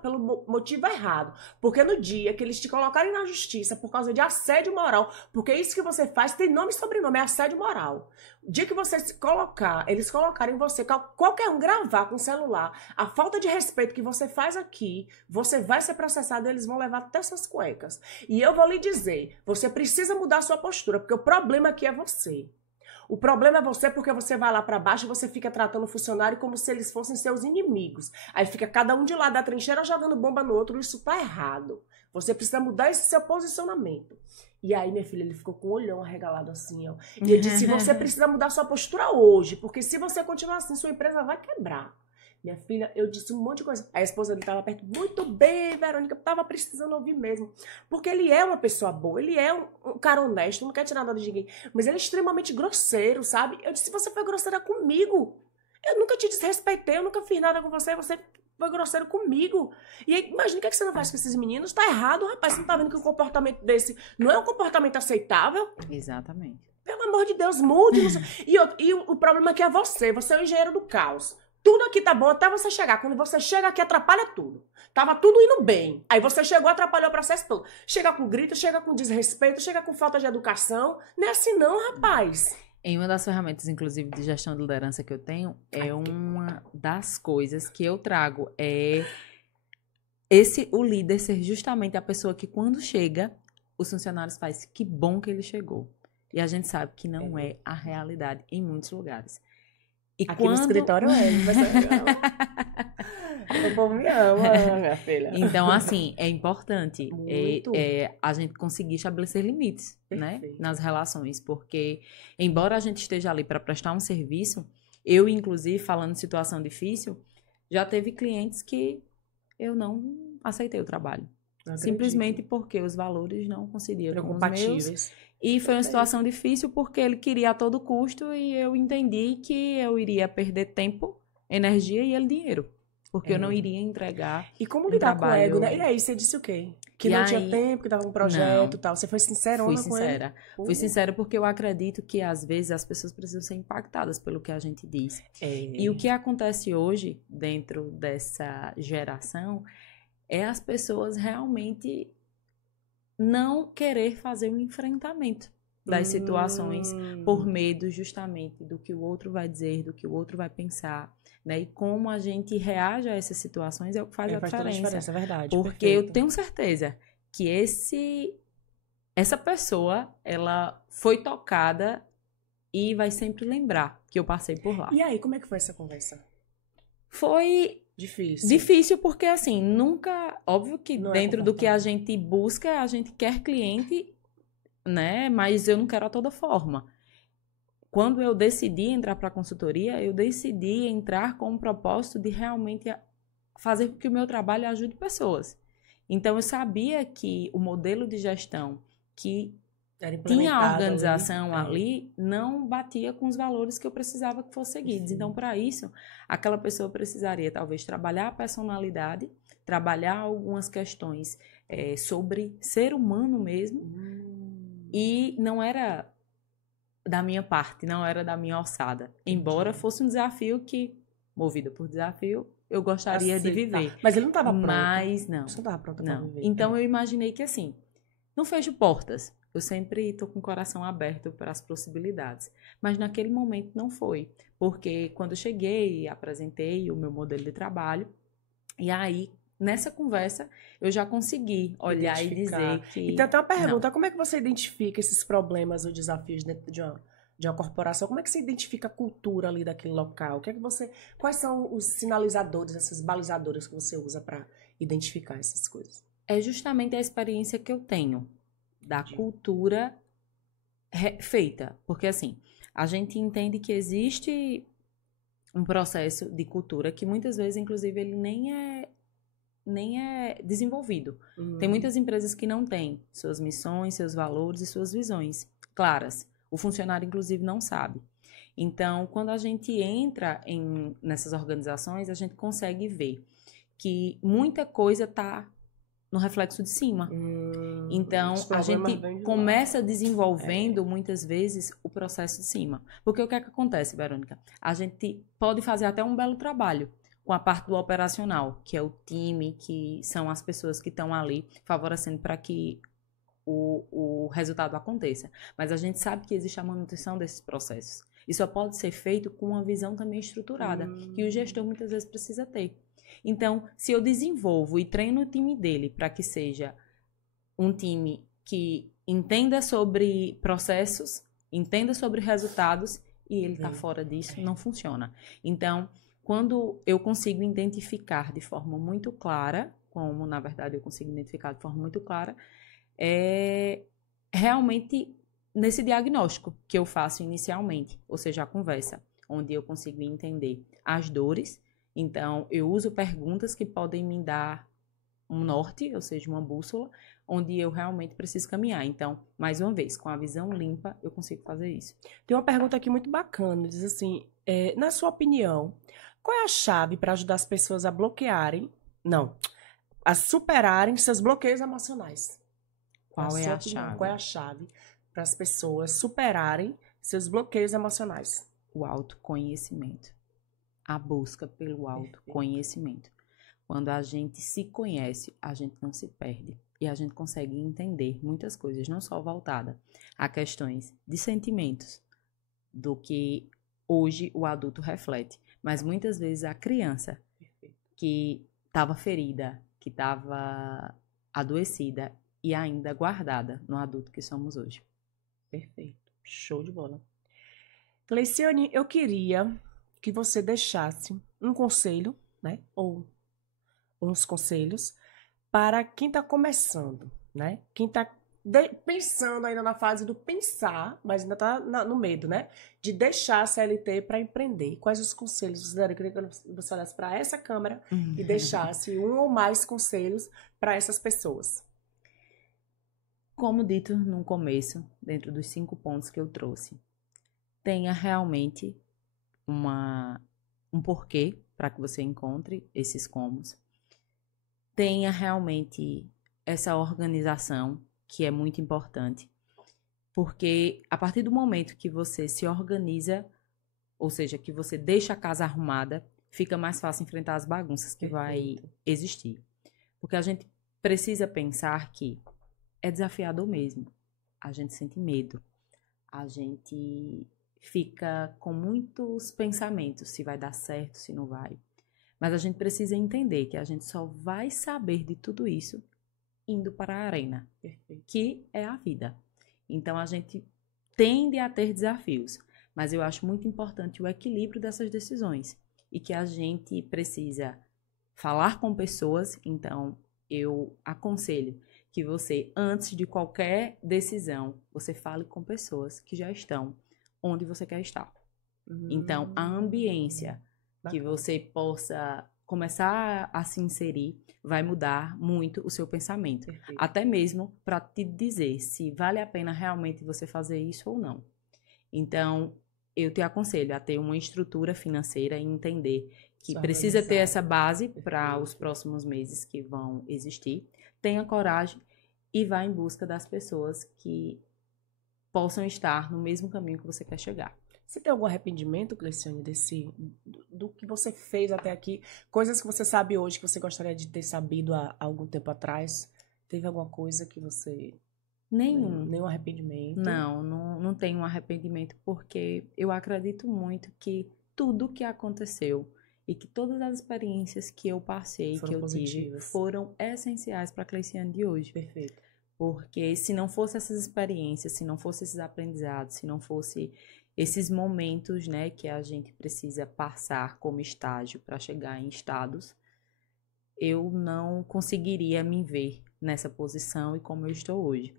pelo motivo errado. Porque no dia que eles te colocarem na justiça por causa de assédio moral, porque isso que você faz tem nome e sobrenome, é assédio moral. O dia que você se colocar, eles colocarem você, qualquer um gravar com o celular, a falta de respeito que você faz aqui, você vai ser processado e eles vão levar até suas cuecas. E eu vou lhe dizer, você precisa mudar a sua postura, porque o problema aqui é você. O problema é você porque você vai lá pra baixo e você fica tratando o funcionário como se eles fossem seus inimigos. Aí fica cada um de lado da trincheira jogando bomba no outro, isso tá errado. Você precisa mudar esse seu posicionamento. E aí, minha filha, ele ficou com o olhão arregalado assim, ó. E eu disse, você precisa mudar sua postura hoje, porque se você continuar assim, sua empresa vai quebrar. Minha filha, eu disse um monte de coisa. A esposa dele estava perto. Muito bem, Verônica, tava precisando ouvir mesmo. Porque ele é uma pessoa boa, ele é um cara honesto, não quer tirar nada de ninguém. Mas ele é extremamente grosseiro, sabe? Eu disse, você foi grosseira comigo. Eu nunca te desrespeitei, eu nunca fiz nada com você, você foi grosseiro comigo. E aí, imagina o que você não faz com esses meninos. Tá errado, rapaz. Você não tá vendo que um comportamento desse não é um comportamento aceitável? Exatamente. Pelo amor de Deus, mude. E o problema aqui é você é o engenheiro do caos. Tudo aqui tá bom até você chegar. Quando você chega aqui, atrapalha tudo. Tava tudo indo bem. Aí você chegou, atrapalhou o processo todo. Chega com grito, chega com desrespeito, chega com falta de educação. Não é assim não, rapaz. Em uma das ferramentas, inclusive, de gestão de liderança que eu tenho, uma das coisas que eu trago é o líder ser justamente a pessoa que, quando chega, os funcionários fazem que bom que ele chegou. E a gente sabe que não é a realidade em muitos lugares. E aqui no escritório mas o povo me ama, minha filha. Então, assim, é importante a gente conseguir estabelecer limites, né, nas relações, porque, embora a gente esteja ali para prestar um serviço, eu, inclusive, falando de situação difícil, já teve clientes que eu não aceitei o trabalho. Simplesmente porque os valores não coincidiam com os meus. E foi uma situação difícil porque ele queria a todo custo e eu entendi que eu iria perder tempo, energia e ele dinheiro. Porque eu não iria entregar. E como lidar com o ego, né? E aí, você disse o quê? Que não tinha tempo, que tava um projeto e tal. Você foi sincera com ele? Fui sincera. Fui sincera porque eu acredito que, às vezes, as pessoas precisam ser impactadas pelo que a gente diz. E o que acontece hoje, dentro dessa geração, é as pessoas realmente não querer fazer um enfrentamento das situações por medo justamente do que o outro vai dizer, do que o outro vai pensar, né? E como a gente reage a essas situações é o que faz a diferença. Faz toda a diferença, é verdade. Porque eu tenho certeza que essa pessoa, ela foi tocada e vai sempre lembrar que eu passei por lá. E aí, como é que foi essa conversa? Foi difícil porque, assim, nunca... Óbvio que não dentro do que a gente busca, a gente quer cliente, né? Mas eu não quero a toda forma. Quando eu decidi entrar para a consultoria, eu decidi entrar com o propósito de realmente fazer com que o meu trabalho ajude pessoas. Então, eu sabia que o modelo de gestão que tinha a organização ali não batia com os valores que eu precisava que fossem seguidos. Então, para isso, aquela pessoa precisaria talvez trabalhar a personalidade, trabalhar algumas questões sobre ser humano mesmo, e não era da minha parte, não era da minha alçada. Embora fosse um desafio que, movida por desafio, eu gostaria de viver. Mas ele não estava pronto. Mas não. Você não estava pronta para viver. Então, eu imaginei que assim, não fecho portas. Eu sempre estou com o coração aberto para as possibilidades. Mas naquele momento não foi. Porque quando eu cheguei, apresentei o meu modelo de trabalho. E aí, nessa conversa, eu já consegui olhar e dizer que... Então, tem uma pergunta. Não. Como é que você identifica esses problemas ou desafios dentro de uma corporação? Como é que você identifica a cultura ali daquele local? O que é que quais são os sinalizadores, essas balizadores que você usa para identificar essas coisas? É justamente a experiência que eu tenho da cultura feita. Porque, assim, a gente entende que existe um processo de cultura que muitas vezes, inclusive, ele nem é desenvolvido. Tem muitas empresas que não têm suas missões, seus valores e suas visões claras. O funcionário, inclusive, não sabe. Então, quando a gente entra nessas organizações, a gente consegue ver que muita coisa está no reflexo de cima. Então, a gente começa desenvolvendo, muitas vezes, o processo de cima. Porque o que é que acontece, Verônica? A gente pode fazer até um belo trabalho com a parte do operacional, que é o time, que são as pessoas que estão ali favorecendo para que o resultado aconteça. Mas a gente sabe que existe a manutenção desses processos. E só pode ser feito com uma visão também estruturada, que o gestor muitas vezes precisa ter. Então, se eu desenvolvo e treino o time dele para que seja um time que entenda sobre processos, entenda sobre resultados, e ele está fora disso, não funciona. Então, quando eu consigo identificar de forma muito clara, como na verdade eu consigo identificar de forma muito clara, é realmente nesse diagnóstico que eu faço inicialmente, ou seja, a conversa, onde eu consigo entender as dores. Então, eu uso perguntas que podem me dar um norte, ou seja, uma bússola, onde eu realmente preciso caminhar. Então, mais uma vez, com a visão limpa, eu consigo fazer isso. Tem uma pergunta aqui muito bacana, diz assim, na sua opinião, qual é a chave para ajudar as pessoas a superarem seus bloqueios emocionais? Qual é a chave? Qual é a chave para as pessoas superarem seus bloqueios emocionais? O autoconhecimento. A busca pelo autoconhecimento. Quando a gente se conhece, a gente não se perde. E a gente consegue entender muitas coisas, não só voltada a questões de sentimentos, do que hoje o adulto reflete, mas muitas vezes a criança que estava ferida, que estava adoecida e ainda guardada no adulto que somos hoje. Perfeito. Show de bola. Cleiciane, eu queria que você deixasse um conselho, né? Ou uns conselhos para quem está começando, né? Quem está pensando ainda na fase do pensar, mas ainda está no medo, né? De deixar a CLT para empreender. Quais os conselhos você daria? Eu queria que você olhasse para essa câmera e deixasse um ou mais conselhos para essas pessoas. Como dito no começo, dentro dos 5 pontos que eu trouxe, tenha realmente um porquê para que você encontre esses comos. Tenha realmente essa organização, que é muito importante, porque a partir do momento que você se organiza, ou seja, que você deixa a casa arrumada, fica mais fácil enfrentar as bagunças que vai existir. Porque a gente precisa pensar que é desafiador mesmo. A gente sente medo. A gente fica com muitos pensamentos, se vai dar certo, se não vai. Mas a gente precisa entender que a gente só vai saber de tudo isso indo para a arena, que é a vida. Então, a gente tende a ter desafios, mas eu acho muito importante o equilíbrio dessas decisões e que a gente precisa falar com pessoas. Então, eu aconselho que você, antes de qualquer decisão, você fale com pessoas que já estão onde você quer estar. Então, a ambiência que você possa começar a se inserir vai mudar muito o seu pensamento. Perfeito. Até mesmo para te dizer se vale a pena realmente você fazer isso ou não. Então, eu te aconselho a ter uma estrutura financeira e entender que precisa ter essa base para os próximos meses que vão existir. Tenha coragem e vá em busca das pessoas que possam estar no mesmo caminho que você quer chegar. Você tem algum arrependimento, Cleiciane, do que você fez até aqui? Coisas que você sabe hoje que você gostaria de ter sabido há algum tempo atrás? Teve alguma coisa que você... Nenhum arrependimento? Não tenho um arrependimento, porque eu acredito muito que tudo que aconteceu e que todas as experiências que eu passei, que eu tive, foram essenciais para a Cleiciane de hoje. Perfeito. Porque se não fosse essas experiências, se não fosse esses aprendizados, se não fosse esses momentos, né, que a gente precisa passar como estágio para chegar em estados, eu não conseguiria me ver nessa posição e como eu estou hoje.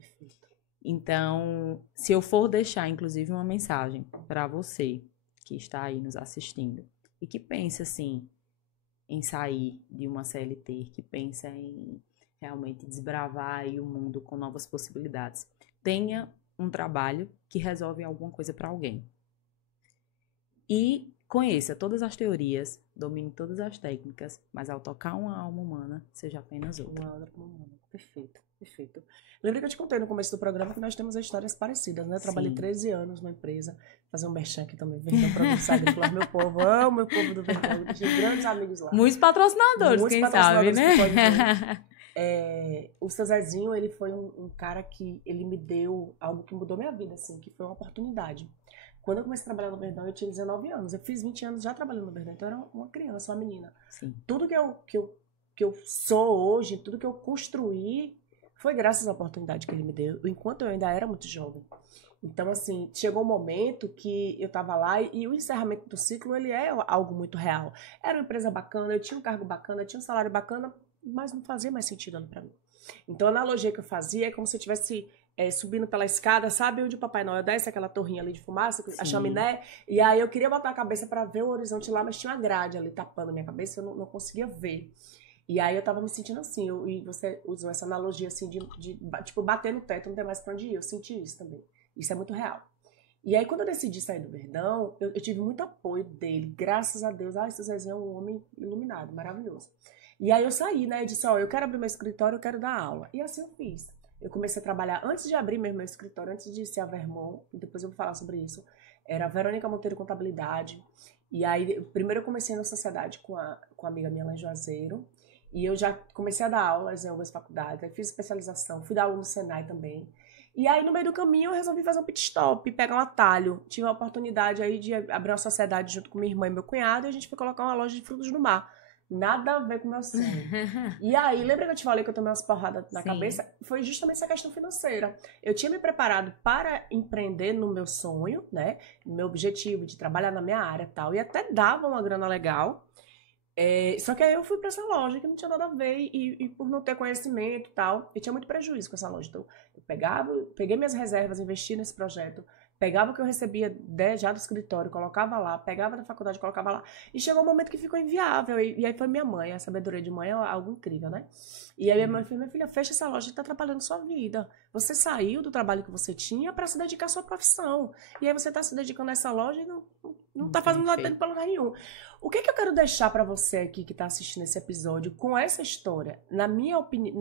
Então, se eu for deixar, inclusive, uma mensagem para você que está aí nos assistindo, e que pensa, assim, em sair de uma CLT, que pensa em realmente desbravar aí o mundo com novas possibilidades, tenha um trabalho que resolve alguma coisa para alguém. E conheça todas as teorias, domine todas as técnicas, mas ao tocar uma alma humana, seja apenas outra. Uma alma humana. Perfeito, perfeito. Lembra que eu te contei no começo do programa que nós temos histórias parecidas, né? Eu trabalhei 13 anos numa empresa, fazer um merchan aqui também, Verdão Produtos Agrícolas, meu povo, amo meu povo do Verdão, tive grandes amigos lá. Muitos patrocinadores, Muitos quem patrocinadores sabe, né? O seu Zezinho, ele foi um cara que ele me deu algo que mudou minha vida, assim, que foi uma oportunidade. Quando eu comecei a trabalhar no Verdão, eu tinha 19 anos. Eu fiz 20 anos já trabalhando no Verdão, então eu era uma criança, uma menina. Sim. Tudo que eu sou hoje, tudo que eu construí, foi graças à oportunidade que ele me deu, enquanto eu ainda era muito jovem. Então, assim, chegou um momento que eu estava lá e o encerramento do ciclo, ele é algo muito real. Era uma empresa bacana, eu tinha um cargo bacana, eu tinha um salário bacana, mas não fazia mais sentido ali pra mim. Então, a analogia que eu fazia é como se eu estivesse subindo pela escada, sabe onde o Papai Noel desce, aquela torrinha ali de fumaça, a chaminé, e aí eu queria botar a cabeça para ver o horizonte lá, mas tinha uma grade ali tapando a minha cabeça, eu não conseguia ver. E aí eu tava me sentindo assim, e você usou essa analogia assim de tipo, bater no teto, não tem mais pra onde ir, eu senti isso também. Isso é muito real. E aí quando eu decidi sair do Verdão, eu tive muito apoio dele, graças a Deus. Esse Zezinho é um homem iluminado, maravilhoso. E aí eu saí, né, eu disse, eu quero abrir meu escritório, eu quero dar aula. E assim eu fiz. Eu comecei a trabalhar, antes de abrir mesmo meu escritório, antes de ser a Vermont, e depois eu vou falar sobre isso, era a Verônica Monteiro Contabilidade. E aí, primeiro eu comecei na sociedade com a amiga minha lá em Juazeiro, e eu já comecei a dar aulas em algumas faculdades, aí fiz especialização, fui dar aula no Senai também. E aí, no meio do caminho, eu resolvi fazer um pit stop, pegar um atalho. Tive a oportunidade aí de abrir uma sociedade junto com minha irmã e meu cunhado, e a gente foi colocar uma loja de frutos do mar. Nada a ver com o meu sonho. E aí, lembra que eu te falei que eu tomei umas porradas na cabeça? Foi justamente essa questão financeira. Eu tinha me preparado para empreender no meu sonho, né? No meu objetivo de trabalhar na minha área e tal. E até dava uma grana legal. Só que aí eu fui para essa loja que não tinha nada a ver. E por não ter conhecimento e tal, eu tinha muito prejuízo com essa loja. Então, eu peguei minhas reservas, investi nesse projeto. Pegava o que eu recebia já do escritório, colocava lá, pegava da faculdade, colocava lá. E chegou um momento que ficou inviável. E aí foi minha mãe, a sabedoria de mãe é algo incrível, né? E aí minha mãe falou, minha filha, fecha essa loja que tá atrapalhando sua vida. Você saiu do trabalho que você tinha para se dedicar à sua profissão. E aí você tá se dedicando a essa loja e não tá fazendo nada para lugar nenhum. O que eu quero deixar para você aqui que tá assistindo esse episódio com essa história? Na minha opinião,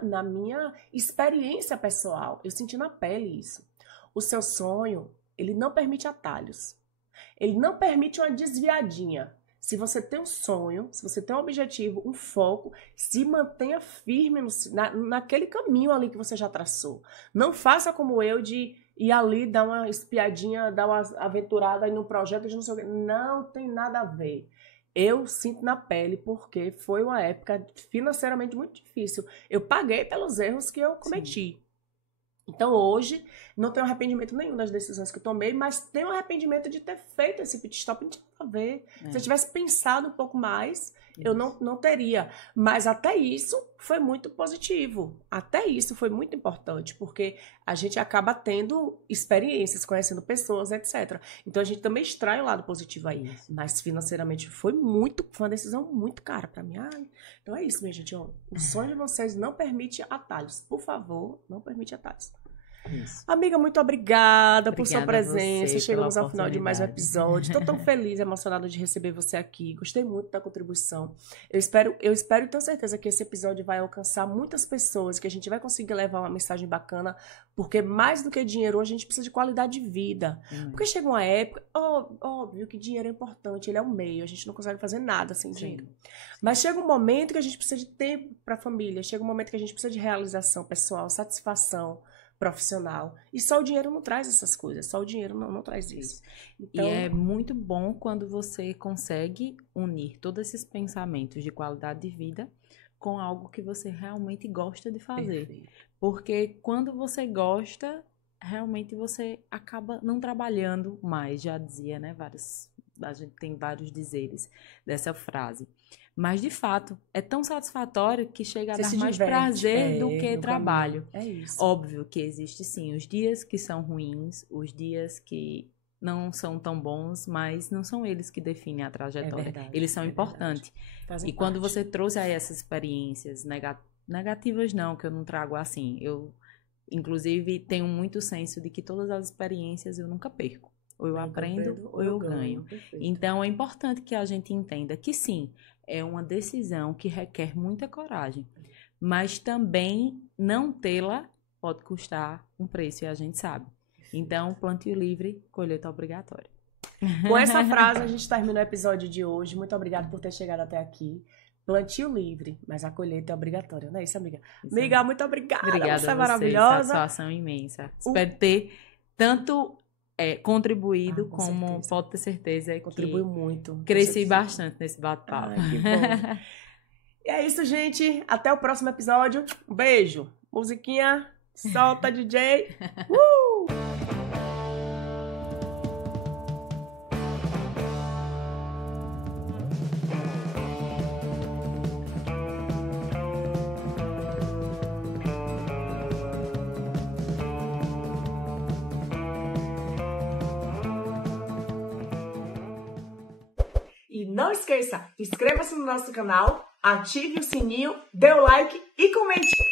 na minha experiência pessoal, eu senti na pele isso. O seu sonho, ele não permite atalhos. Ele não permite uma desviadinha. Se você tem um sonho, se você tem um objetivo, um foco, se mantenha firme naquele caminho ali que você já traçou. Não faça como eu de ir ali, dar uma espiadinha, dar uma aventurada aí no projeto de não sei o quê. Não tem nada a ver. Eu sinto na pele porque foi uma época financeiramente muito difícil. Eu paguei pelos erros que eu cometi. Sim. Então, hoje, não tenho arrependimento nenhum das decisões que eu tomei, mas tenho arrependimento de ter feito esse pit stop. Não tinha nada a ver. Se eu tivesse pensado um pouco mais, eu não teria. Mas até isso foi muito positivo. Até isso foi muito importante, porque a gente acaba tendo experiências, conhecendo pessoas, etc. Então, a gente também extrai o lado positivo aí. Mas, financeiramente, foi uma decisão muito cara para mim. Então, é isso, minha gente. O sonho de vocês não permite atalhos. Por favor, não permite atalhos. Isso. Amiga, muito obrigada por sua presença. Chegamos ao final de mais um episódio. Estou tão feliz, emocionada de receber você aqui. Gostei muito da contribuição. Eu espero e tenho certeza que esse episódio vai alcançar muitas pessoas, que a gente vai conseguir levar uma mensagem bacana, porque mais do que dinheiro, a gente precisa de qualidade de vida. Porque chega uma época, óbvio que dinheiro é importante, ele é um meio, a gente não consegue fazer nada sem dinheiro. Mas chega um momento que a gente precisa de tempo para a família, chega um momento que a gente precisa de realização pessoal, satisfação profissional. E só o dinheiro não traz essas coisas. Só o dinheiro não traz isso. Então, e é muito bom quando você consegue unir todos esses pensamentos de qualidade de vida com algo que você realmente gosta de fazer. Perfeito. Porque quando você gosta, realmente você acaba não trabalhando mais. Já dizia, né? A gente tem vários dizeres dessa frase. Mas, de fato, é tão satisfatório que chega a dar mais prazer do que trabalho. É isso. Óbvio que existe, sim, os dias que são ruins, os dias que não são tão bons, mas não são eles que definem a trajetória. Verdade, eles são importantes. E quando você trouxe aí essas experiências negativas, não, que eu não trago assim. Eu, inclusive, tenho muito senso de que todas as experiências eu nunca perco. Ou eu aprendo ou eu ganho. Então, é importante que a gente entenda que, sim, é uma decisão que requer muita coragem. Mas também não tê-la pode custar um preço, e a gente sabe. Então, plantio livre, colheita obrigatória. Com essa frase, a gente termina o episódio de hoje. Muito obrigada por ter chegado até aqui. Plantio livre, mas a colheita é obrigatória, não é isso, amiga? Isso. Amiga, muito obrigada. Obrigada você é a maravilhosa. Satisfação imensa. Espero ter tanto contribuído, como certeza. Pode ter certeza que contribuiu muito. Cresci bastante nesse bate-papo. Que bom. E é isso, gente. Até o próximo episódio. Um beijo. Musiquinha, solta, DJ. E não esqueça, inscreva-se no nosso canal, ative o sininho, dê o like e comente.